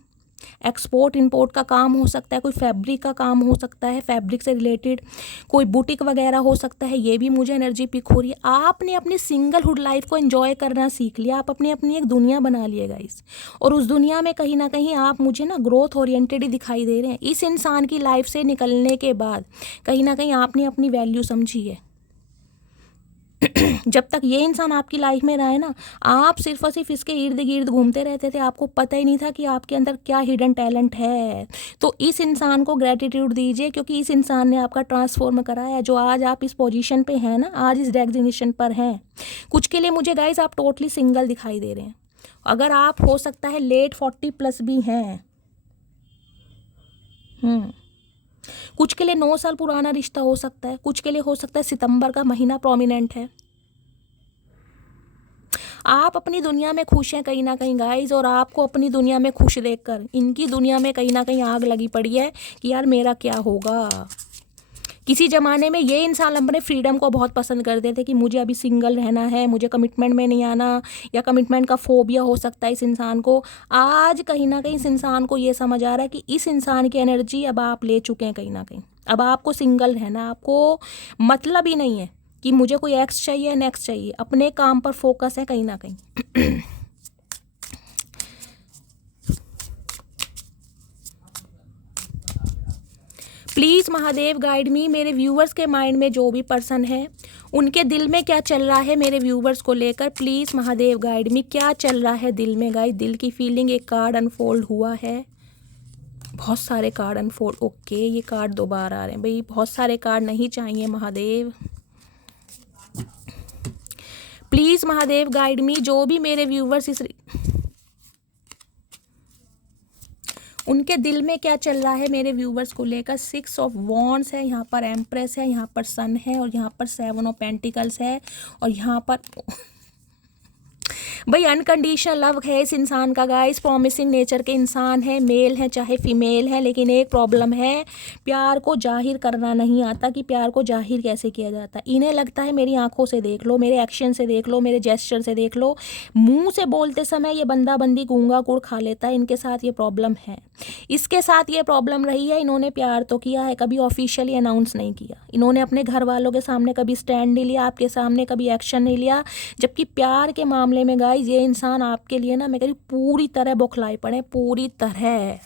एक्सपोर्ट इंपोर्ट का काम हो सकता है, कोई फैब्रिक का काम हो सकता है, फैब्रिक से रिलेटेड कोई बुटीक वगैरह हो सकता है। ये भी मुझे एनर्जी पिक हो रही है। आपने अपनी सिंगलहुड लाइफ को एंजॉय करना सीख लिया, आप अपनी अपनी एक दुनिया बना लिए गाइस, और उस दुनिया में कहीं ना कहीं आप मुझे ना ग्रोथ ओरिएंटेड ही दिखाई दे रहे हैं। इस इंसान की लाइफ से निकलने के बाद कहीं ना कहीं आपने अपनी वैल्यू समझी है। जब तक ये इंसान आपकी लाइफ में रहा है ना, आप सिर्फ और सिर्फ इसके इर्द गिर्द घूमते रहते थे, आपको पता ही नहीं था कि आपके अंदर क्या हिडन टैलेंट है। तो इस इंसान को ग्रेटिट्यूड दीजिए, क्योंकि इस इंसान ने आपका ट्रांसफॉर्म कराया, जो आज आप इस पोजीशन पे हैं ना, आज इस डेस्टिनेशन पर हैं। कुछ के लिए मुझे गाइज आप टोटली सिंगल दिखाई दे रहे हैं। अगर आप हो सकता है लेट 40+ भी हैं, कुछ के लिए 9 साल पुराना रिश्ता हो सकता है, कुछ के लिए हो सकता है सितंबर का महीना प्रोमिनेंट है। आप अपनी दुनिया में खुश हैं कहीं ना कहीं गाइज, और आपको अपनी दुनिया में खुश देखकर इनकी दुनिया में कहीं ना कहीं आग लगी पड़ी है कि यार मेरा क्या होगा। किसी ज़माने में ये इंसान अपने फ्रीडम को बहुत पसंद करते थे कि मुझे अभी सिंगल रहना है, मुझे कमिटमेंट में नहीं आना, या कमिटमेंट का फोबिया हो सकता है इस इंसान को। आज कहीं ना कहीं इस इंसान को ये समझ आ रहा है कि इस इंसान की एनर्जी अब आप ले चुके हैं कहीं ना कहीं। अब आपको सिंगल रहना, आपको मतलब ही नहीं है कि मुझे कोई एक्स चाहिए नेक्स्ट चाहिए, अपने काम पर फोकस है कहीं ना कहीं। प्लीज़ महादेव गाइड मी, मेरे व्यूवर्स के माइंड में जो भी पर्सन है उनके दिल में क्या चल रहा है मेरे व्यूवर्स को लेकर। प्लीज़ महादेव गाइड मी, क्या चल रहा है दिल में गाइड, दिल की फीलिंग। एक कार्ड अनफोल्ड हुआ है, बहुत सारे कार्ड अनफोल्ड, ओके ये कार्ड दोबारा आ रहे हैं भाई, बहुत सारे कार्ड नहीं चाहिए महादेव। प्लीज़ महादेव गाइड मी, जो भी मेरे व्यूवर्स इस उनके दिल में क्या चल रहा है मेरे व्यूवर्स को लेकर। 6 ऑफ वॉन्ड्स है, यहाँ पर एम्प्रेस है, यहाँ पर सन है, और यहाँ पर 7 ऑफ पेंटिकल्स है, और यहाँ पर भाई अनकंडीशनल लव है इस इंसान का गाइस। प्रॉमिसिंग नेचर के इंसान है, मेल है चाहे फीमेल है, लेकिन एक प्रॉब्लम है, प्यार को जाहिर करना नहीं आता कि प्यार को जाहिर कैसे किया जाता। इन्हें लगता है मेरी आंखों से देख लो, मेरे एक्शन से देख लो, मेरे जेस्चर से देख लो, मुंह से बोलते समय ये बंदा बंदी गूंगा गुड़ खा लेता है। इनके साथ ये प्रॉब्लम है, इसके साथ ये प्रॉब्लम रही है। इन्होंने प्यार तो किया है, कभी ऑफिशियली अनाउंस नहीं किया, इन्होंने अपने घर वालों के सामने कभी स्टैंड नहीं लिया, आपके सामने कभी एक्शन नहीं लिया। जबकि प्यार के मामले में गाइस ये इंसान आपके लिए ना, मैं कह रही पूरी तरह बौखलाए पड़े, पूरी तरह।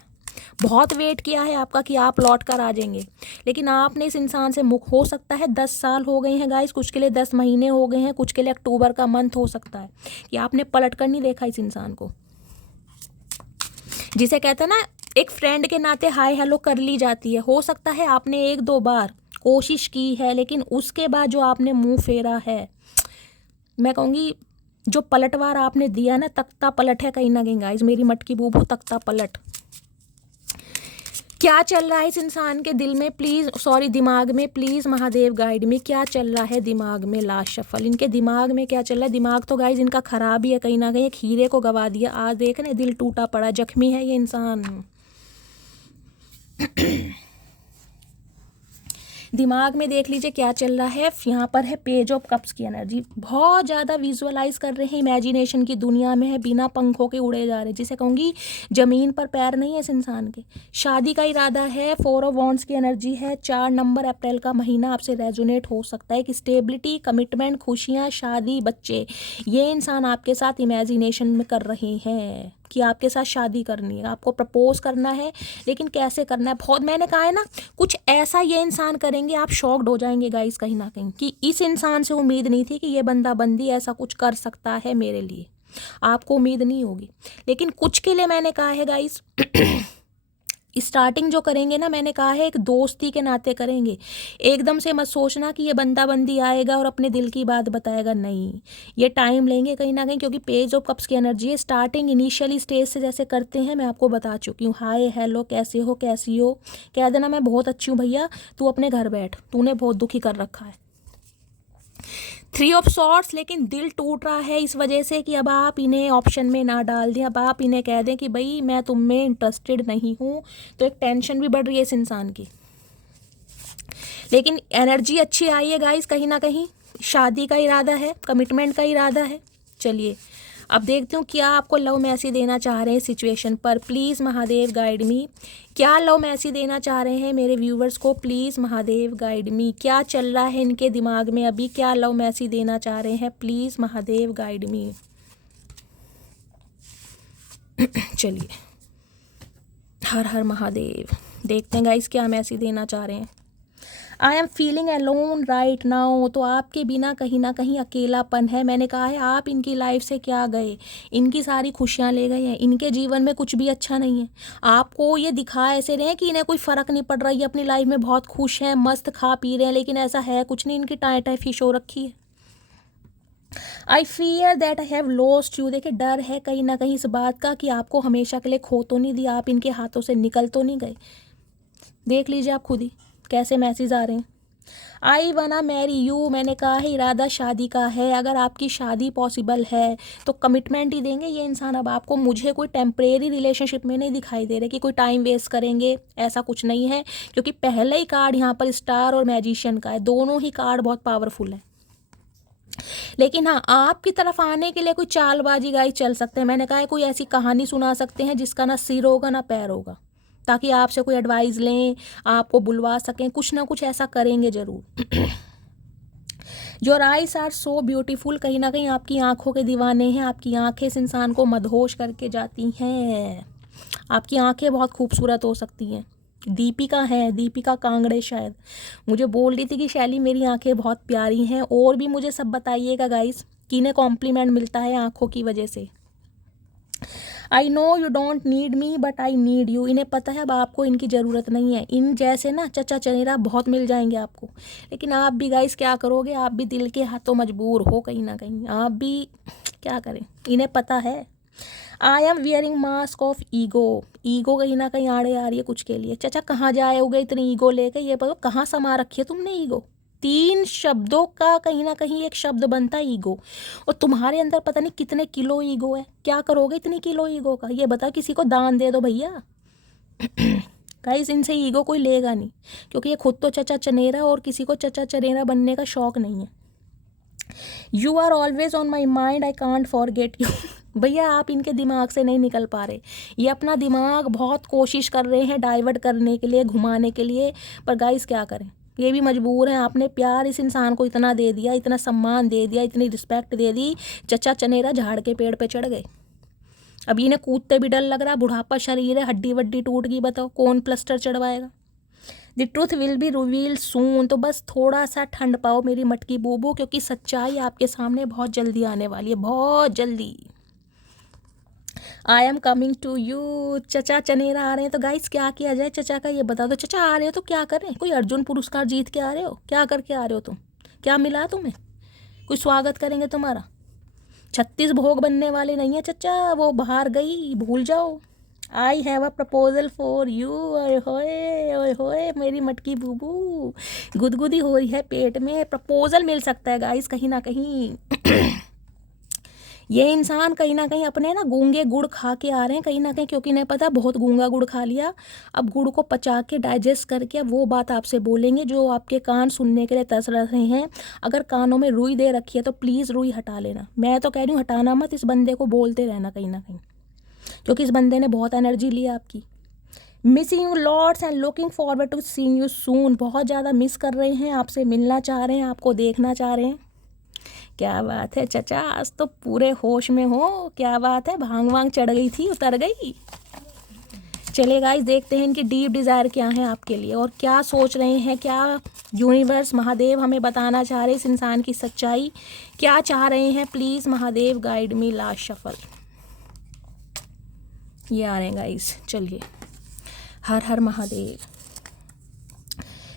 बहुत वेट किया है आपका कि आप लौट कर आ जाएंगे, लेकिन आपने इस इंसान से मुख हो सकता है 10 साल हो गए हैं गाइस, कुछ के लिए 10 महीने हो गए हैं, कुछ के लिए अक्टूबर का मंथ हो सकता है कि आपने पलट कर नहीं देखा इस इंसान को। जिसे कहते हैं ना, एक फ्रेंड के नाते हाय हेलो कर ली जाती है। हो सकता है आपने 1-2 बार कोशिश की है, लेकिन उसके बाद जो आपने मुंह फेरा है, मैं कहूँगी जो पलटवार आपने दिया ना, तख्ता पलट है कहीं ना कहीं गाइस, मेरी मटकी बूबू तख्ता पलट। क्या चल रहा है इस इंसान के दिल में, प्लीज़ सॉरी दिमाग में, प्लीज़ महादेव गाइड में, क्या चल रहा है दिमाग में। लास्ट शफल, इनके दिमाग में क्या चल रहा है। दिमाग तो गाइस इनका ख़राब ही है कहीं ना कहीं, एक हीरे को गवा दिया। आज देख रहे दिल टूटा पड़ा, जख्मी है ये इंसान। दिमाग में देख लीजिए क्या चल रहा है। यहाँ पर है पेज ऑफ कप्स की एनर्जी, बहुत ज़्यादा विजुअलाइज कर रहे हैं, इमेजिनेशन की दुनिया में है, बिना पंखों के उड़े जा रहे हैं, जिसे कहूँगी ज़मीन पर पैर नहीं है इस इंसान के। शादी का इरादा है, 4 ऑफ वॉन्ड्स की एनर्जी है, 4 नंबर अप्रैल का महीना आपसे रेजोनेट हो सकता है कि स्टेबिलिटी, कमिटमेंट, खुशियाँ, शादी, बच्चे, ये इंसान आपके साथ इमेजिनेशन में कर रहे हैं। कि आपके साथ शादी करनी है, आपको प्रपोज करना है, लेकिन कैसे करना है। बहुत मैंने कहा है ना, कुछ ऐसा ये इंसान करेंगे आप शॉक्ड हो जाएंगे गाइस कहीं ना कहीं, कि इस इंसान से उम्मीद नहीं थी कि ये बंदा बंदी ऐसा कुछ कर सकता है मेरे लिए, आपको उम्मीद नहीं होगी। लेकिन कुछ के लिए मैंने कहा है गाइस स्टार्टिंग जो करेंगे ना, मैंने कहा है एक दोस्ती के नाते करेंगे। एकदम से मत सोचना कि ये बंदा बंदी आएगा और अपने दिल की बात बताएगा, नहीं, ये टाइम लेंगे कहीं ना कहीं, क्योंकि पेज ऑफ कप्स की एनर्जी है। स्टार्टिंग इनिशियली स्टेज से जैसे करते हैं, मैं आपको बता चुकी हूँ, हाय हेलो कैसे हो कैसी हो, कह देना मैं बहुत अच्छी हूँ भैया, तू अपने घर बैठ, तूने बहुत दुखी कर रखा है। 3 ऑफ सॉर्ट्स, लेकिन दिल टूट रहा है इस वजह से कि अब आप इन्हें ऑप्शन में ना डाल दें, अब आप इन्हें कह दें कि भाई मैं तुम में इंटरेस्टेड नहीं हूँ, तो एक टेंशन भी बढ़ रही है इस इंसान की। लेकिन एनर्जी अच्छी आई है गाइस, कहीं ना कहीं शादी का इरादा है, कमिटमेंट का इरादा है। चलिए अब देखते हूँ क्या आपको लव मैसेज देना चाह रहे हैं सिचुएशन पर। प्लीज़ महादेव गाइड मी, क्या लव मैसेज देना चाह रहे हैं मेरे व्यूवर्स को, प्लीज़ महादेव गाइड मी। क्या चल रहा है इनके दिमाग में अभी, क्या लव मैसेज देना चाह रहे हैं, प्लीज़ महादेव गाइड मी। चलिए हर हर महादेव, देखते हैं गाइस क्या मैसेज देना चाह रहे हैं। I am feeling alone right now, तो आपके बिना कहीं ना कहीं अकेलापन है। मैंने कहा है आप इनकी लाइफ से क्या गए, इनकी सारी खुशियाँ ले गए हैं, इनके जीवन में कुछ भी अच्छा नहीं है। आपको ये दिखा ऐसे रहे हैं कि इन्हें कोई फ़र्क नहीं पड़ रहा, ये अपनी लाइफ में बहुत खुश हैं, मस्त खा पी रहे हैं, लेकिन ऐसा है कुछ नहीं, इनकी टाई टाई फिश हो रखी है। I fear that I have lost you, देखिए डर है कहीं ना कहीं इस बात का कि आपको हमेशा के लिए खो तो नहीं दिया, आप इनके हाथों से निकल तो नहीं गए। देख लीजिए आप खुद ही कैसे मैसेज आ रहे हैं। आई वना मैरी यू, मैंने कहा है इरादा शादी का है, अगर आपकी शादी पॉसिबल है तो कमिटमेंट ही देंगे ये इंसान। अब आपको मुझे कोई टेम्परेरी रिलेशनशिप में नहीं दिखाई दे रहे कि कोई टाइम वेस्ट करेंगे, ऐसा कुछ नहीं है, क्योंकि पहला ही कार्ड यहाँ पर स्टार और मैजिशियन का है, दोनों ही कार्ड बहुत पावरफुल है। लेकिन हाँ, आपकी तरफ आने के लिए कोई चालबाजी गाइस चल सकते हैं। मैंने कहा है कोई ऐसी कहानी सुना सकते हैं जिसका ना सिर होगा ना पैर होगा, ताकि आपसे कोई एडवाइस लें, आपको बुलवा सकें, कुछ ना कुछ ऐसा करेंगे ज़रूर। Your eyes are so beautiful, कहीं ना कहीं आपकी आंखों के दीवाने हैं, आपकी आंखें इस इंसान को मदहोश करके जाती हैं। आपकी आंखें बहुत खूबसूरत हो सकती हैं। दीपिका है, दीपिका कांगड़े शायद, मुझे बोल रही थी कि शैली मेरी आंखें बहुत प्यारी हैं। और भी मुझे सब बताइएगा गाइस कि इन्हें कॉम्प्लीमेंट मिलता है आंखों की वजह से। I know you don't need me but I need you, इन्हें पता है अब आपको इनकी ज़रूरत नहीं है। इन जैसे ना चचा चनेरा बहुत मिल जाएंगे आपको, लेकिन आप भी गाइस क्या करोगे, आप भी दिल के हाथों मजबूर हो कहीं ना कहीं, आप भी क्या करें, इन्हें पता है। I am wearing mask of ego, ego कहीं ना कहीं आड़े आ रही है कुछ के लिए। चचा कहाँ जाओगे इतनी ईगो लेके, ये बताओ कहाँ समा रखी है तुमने ईगो। 3 शब्दों का कहीं ना कहीं एक शब्द बनता है ईगो, और तुम्हारे अंदर पता नहीं कितने किलो ईगो है। क्या करोगे इतनी किलो ईगो का, ये बताओ, किसी को दान दे दो भैया। गाइस इनसे ईगो कोई लेगा नहीं, क्योंकि ये खुद तो चचा चनेरा और किसी को चचा चनेरा बनने का शौक नहीं है। You are always on my mind I can't forget you, भैया आप इनके दिमाग से नहीं निकल पा रहे। ये अपना दिमाग बहुत कोशिश कर रहे हैं डाइवर्ट करने के लिए, घुमाने के लिए, पर गाइस क्या करें, ये भी मजबूर हैं। आपने प्यार इस इंसान को इतना दे दिया, इतना सम्मान दे दिया, इतनी रिस्पेक्ट दे दी, चचा चनेरा झाड़ के पेड़ पे चढ़ गए। अब इन्हें कूदते भी डर लग रहा, बुढ़ापा शरीर है, हड्डी वड्डी टूट गई, बताओ कौन प्लास्टर चढ़वाएगा। The truth will be reveal soon, तो बस थोड़ा सा ठंड पाओ मेरी मटकी बूबू, क्योंकि सच्चाई आपके सामने बहुत जल्दी आने वाली है, बहुत जल्दी। I am coming to you, चचा चनेरा आ रहे हैं। तो गाइस क्या किया जाए चचा का, ये बता दो। चचा आ रहे हो तो क्या करें, कोई अर्जुन पुरस्कार जीत के आ रहे हो, क्या करके आ रहे हो तुम, क्या मिला तुम्हें, कोई स्वागत करेंगे तुम्हारा। 36 भोग बनने वाले नहीं है चचा, वो बाहर गई, भूल जाओ। I have a proposal for you, ओए होए ओए होए मेरी मटकी बूबू, गुदगुदी हो रही है पेट में। प्रपोजल मिल सकता है गाइस कहीं ना कहीं। ये इंसान कहीं ना कहीं अपने ना गूंगे गुड़ खा के आ रहे हैं कहीं ना कहीं, क्योंकि इन्हें पता बहुत गूंगा गुड़ खा लिया। अब गुड़ को पचा के डाइजेस्ट करके अब वो बात आपसे बोलेंगे जो आपके कान सुनने के लिए तरस रहे हैं। अगर कानों में रुई दे रखी है तो प्लीज़ रुई हटा लेना, मैं तो कह रही हूँ हटाना मत, इस बंदे को बोलते रहना कहीं ना कहीं, क्योंकि इस बंदे ने बहुत एनर्जी ली आपकी। Missing you lots and looking forward to seeing you soon, बहुत ज़्यादा मिस कर रहे हैं, आपसे मिलना चाह रहे हैं, आपको देखना चाह रहे हैं। क्या बात है चचा, आज तो पूरे होश में हो। क्या बात है, भांग वांग चढ़ गई थी, उतर गई। चलिए गाइस, देखते हैं इनकी डीप डिज़ायर क्या है आपके लिए और क्या सोच रहे हैं, क्या यूनिवर्स महादेव हमें बताना चाह रहे हैं, इस इंसान की सच्चाई क्या चाह रहे हैं। Please Mahadev guide me, last shuffle. ये आ रहे हैं गाइस, चलिए। हर हर महादेव।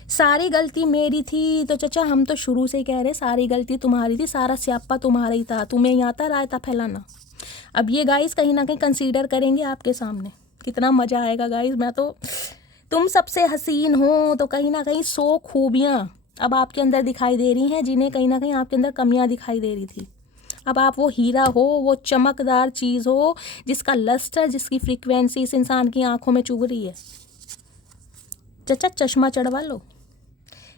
सारी गलती मेरी थी, तो चचा हम तो शुरू से ही कह रहे सारी गलती तुम्हारी थी, सारा स्यापा तुम्हारा ही था, तुम्हें ही आता रायता फैलाना। अब ये गाइस कहीं ना कहीं कंसीडर करेंगे आपके सामने, कितना मज़ा आएगा गाइस। मैं तो, तुम सबसे हसीन हो तो कहीं ना कहीं 100 खूबियाँ अब आपके अंदर दिखाई दे रही हैं, जिन्हें कहीं ना कहीं आपके अंदर कमियाँ दिखाई दे रही थी। अब आप वो हीरा हो, वो चमकदार चीज़ हो जिसका लस्टर, जिसकी फ्रीक्वेंसी इस इंसान की आंखों में चुभ रही है। चचा चश्मा चढ़वा लो,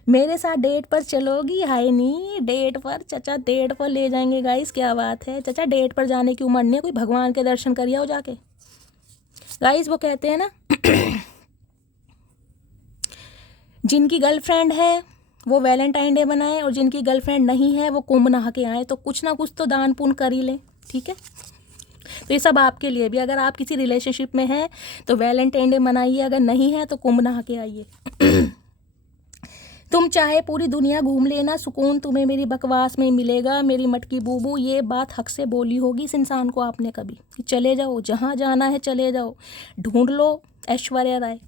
मेरे साथ डेट पर चलोगी? हाय नी, डेट पर चचा, डेट पर ले जाएंगे गाइस। क्या बात है चचा, डेट पर जाने की उम्र नहीं है, कोई भगवान के दर्शन करिए हो जाके। गाइस वो कहते हैं ना जिनकी गर्लफ्रेंड है वो वैलेंटाइन डे मनाए और जिनकी गर्लफ्रेंड नहीं है वो कुंभ नहा के आए, तो कुछ ना कुछ तो दान पुण्य कर ही लें, ठीक है। तो ये सब आपके लिए भी, अगर आप किसी रिलेशनशिप में हैं तो वैलेंटाइन डे मनाइए, अगर नहीं है तो कुंभ नहा के आइए। तुम चाहे पूरी दुनिया घूम लेना, सुकून तुम्हें मेरी बकवास में मिलेगा, मेरी मटकी बूबू। ये बात हक से बोली होगी इस इंसान को आपने कभी, कि चले जाओ जहाँ जाना है चले जाओ, ढूंढ लो ऐश्वर्या राय।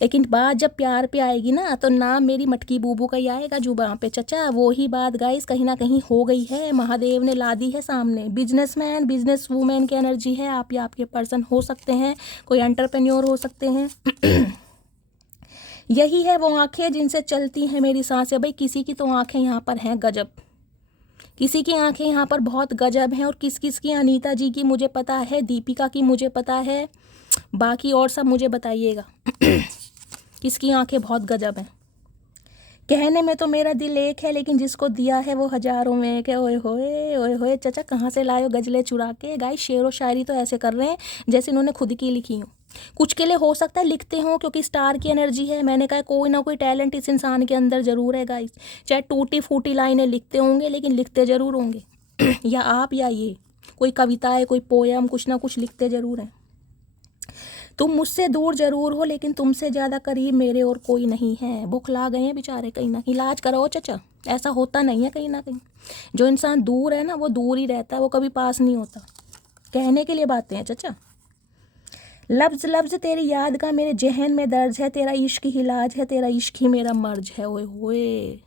लेकिन बात जब प्यार पे आएगी ना, तो नाम मेरी मटकी बूबू का ही आएगा जुबान पे। चचा वो ही बात गाइस कहीं ना कहीं हो गई है, महादेव ने ला दी है सामने। बिजनेसमैन, बिजनेस वूमेन की एनर्जी है, आप या आपके पर्सन हो सकते हैं, कोई एंटरप्रेन्योर हो सकते हैं। यही है वो आंखें जिनसे चलती हैं मेरी सांसें। भाई किसी की तो आंखें यहाँ पर हैं गजब, किसी की आंखें यहाँ पर बहुत गजब हैं, और किस किस की, अनीता जी की मुझे पता है, दीपिका की मुझे पता है, बाकी और सब मुझे बताइएगा किसकी आंखें बहुत गजब हैं। कहने में तो मेरा दिल एक है, लेकिन जिसको दिया है वो हजारों में एक है। ओए होए ओए होए चचा, कहाँ से लाए हो गजलें चुरा के? गाइस शेर व शायरी तो ऐसे कर रहे हैं जैसे इन्होंने खुद की लिखी हो। कुछ के लिए हो सकता है लिखते हो क्योंकि स्टार की एनर्जी है, मैंने कहा कोई ना कोई टैलेंट इस इंसान के अंदर ज़रूर है गाइस। चाहे टूटी फूटी लाइनें लिखते होंगे लेकिन लिखते ज़रूर होंगे। या आप या ये, कोई कविताएं, कोई पोयम, कुछ ना कुछ लिखते ज़रूर हैं। तुम मुझसे दूर जरूर हो लेकिन तुमसे ज़्यादा करीब मेरे और कोई नहीं है। बुखला गए हैं बेचारे, कहीं ना कहीं इलाज कराओ चचा। ऐसा होता नहीं है, कहीं ना कहीं जो इंसान दूर है ना वो दूर ही रहता है, वो कभी पास नहीं होता। कहने के लिए बातें हैं चचा। लफ्ज़ लफ्ज़ तेरी याद का मेरे जहन में दर्ज है, तेरा इश्क ही इलाज है, तेरा इश्क ही मेरा मर्ज है। ओए होए,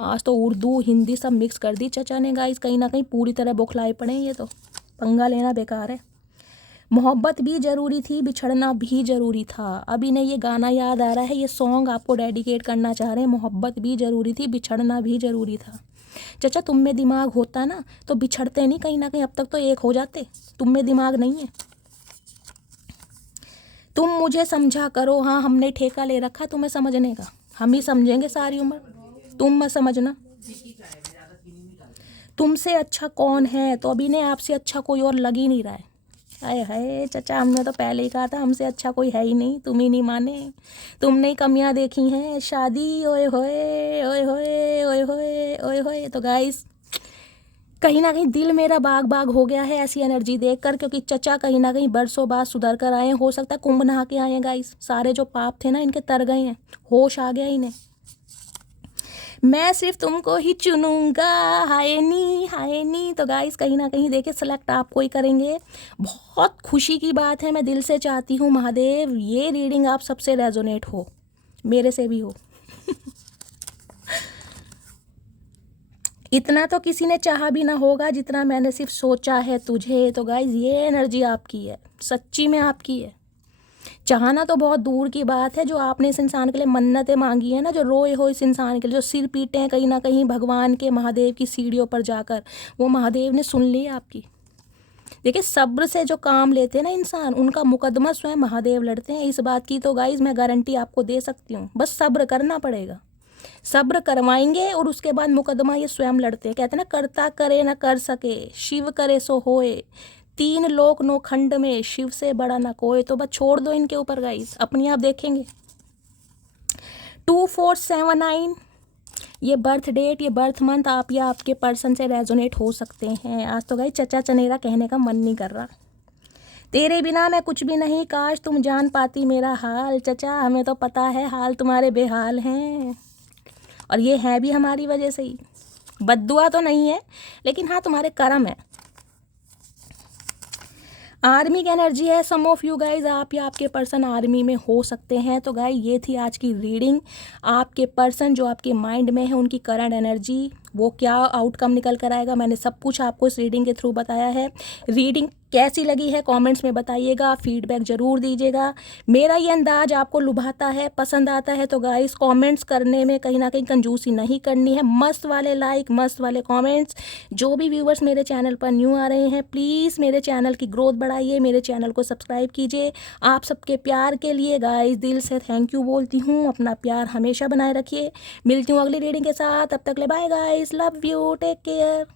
आज तो उर्दू हिंदी सब मिक्स कर दी चचा ने गाइस, कहीं ना कहीं पूरी तरह बुखलाए पड़े हैं। ये तो पंगा लेना बेकार है। मोहब्बत भी ज़रूरी थी, बिछड़ना भी ज़रूरी था। अब इन्हें ये गाना याद आ रहा है, ये सॉन्ग आपको डेडिकेट करना चाह रहे हैं। मोहब्बत भी ज़रूरी थी, बिछड़ना भी ज़रूरी था। चचा तुम में दिमाग होता ना तो बिछड़ते नहीं, कहीं ना कहीं अब तक तो एक हो जाते। तुम में दिमाग नहीं है। तुम मुझे समझा करो, हाँ हमने ठेका ले रखा तुम्हें समझने का, हम ही समझेंगे सारी उम्र, तुम मत समझना। तुमसे अच्छा कौन है, तो अभी ने आपसे अच्छा कोई और लग ही नहीं रहा है। हाय हाय चचा, हमने तो पहले ही कहा था हमसे अच्छा कोई है ही नहीं, तुम ही नहीं माने, तुमने ही कमियां देखी हैं। शादी ओए होए ओए होए ओए होए ओए होए। तो गाइस कहीं ना कहीं दिल मेरा बाग बाग हो गया है ऐसी एनर्जी देखकर, क्योंकि चचा कहीं ना कहीं बरसों बाद सुधर कर आए हैं। हो सकता है कुंभ नहा के आए हैं गाइस, सारे जो पाप थे ना इनके तर गए हैं, होश आ गया इन्हें। मैं सिर्फ तुमको ही चुनूंगा, हाय नी हाय नी। तो गाइस कहीं ना कहीं देखिए सेलेक्ट आपको ही करेंगे। बहुत खुशी की बात है, मैं दिल से चाहती हूँ महादेव ये रीडिंग आप सबसे रेजोनेट हो, मेरे से भी हो। इतना तो किसी ने चाहा भी ना होगा जितना मैंने सिर्फ सोचा है तुझे। तो गाइज ये एनर्जी आपकी है, सच्ची में आपकी है। चाहना तो बहुत दूर की बात है, जो आपने इस इंसान के लिए मन्नतें मांगी है ना, जो रोए हो इस इंसान के लिए, जो सिर पीटे हैं कहीं ना कहीं भगवान के महादेव की सीढ़ियों पर जाकर, वो महादेव ने सुन ली आपकी। देखिए सब्र से जो काम लेते हैं ना इंसान, उनका मुकदमा स्वयं महादेव लड़ते हैं। इस बात की तो गाइज मैं गारंटी आपको दे सकती हूँ, बस सब्र करना पड़ेगा। सब्र करवाएंगे और उसके बाद मुकदमा ये स्वयं लड़ते हैं। कहते हैं ना, करता करे न कर सके, शिव करे सो होए, 3 लोक 9 खंड में, शिव से बड़ा ना कोई। तो बस छोड़ दो इनके ऊपर गाइस, अपनी आप देखेंगे। 2479 ये बर्थ डेट, ये बर्थ मंथ आप या आपके पर्सन से रेजोनेट हो सकते हैं। आज तो गाइस चचा चनेरा कहने का मन नहीं कर रहा। तेरे बिना मैं कुछ भी नहीं, काश तुम जान पाती मेरा हाल। चचा हमें तो पता है हाल तुम्हारे बेहाल हैं, और ये है भी हमारी वजह से ही। बद्दुआ तो नहीं है, लेकिन हाँ तुम्हारे कर्म है। आर्मी की एनर्जी है। सम ऑफ यू गाइज, आप या आपके पर्सन आर्मी में हो सकते हैं। तो गाइज ये थी आज की रीडिंग। आपके पर्सन जो आपके माइंड में है, उनकी करंट एनर्जी, वो क्या आउटकम निकल कर आएगा, मैंने सब कुछ आपको इस रीडिंग के थ्रू बताया है। रीडिंग कैसी लगी है कमेंट्स में बताइएगा, फीडबैक ज़रूर दीजिएगा। मेरा ये अंदाज आपको लुभाता है, पसंद आता है, तो गाइस कमेंट्स करने में कहीं ना कहीं कंजूसी नहीं करनी है। मस्त वाले लाइक, मस्त वाले कमेंट्स। जो भी व्यूवर्स मेरे चैनल पर न्यू आ रहे हैं, प्लीज़ मेरे चैनल की ग्रोथ बढ़ाइए, मेरे चैनल को सब्सक्राइब कीजिए। आप सबके प्यार के लिए गाइस दिल से थैंक यू बोलती हूँ। अपना प्यार हमेशा बनाए रखिए। मिलती हूँ अगली रीडिंग के साथ, तब तक ले bye guys, love you, take care.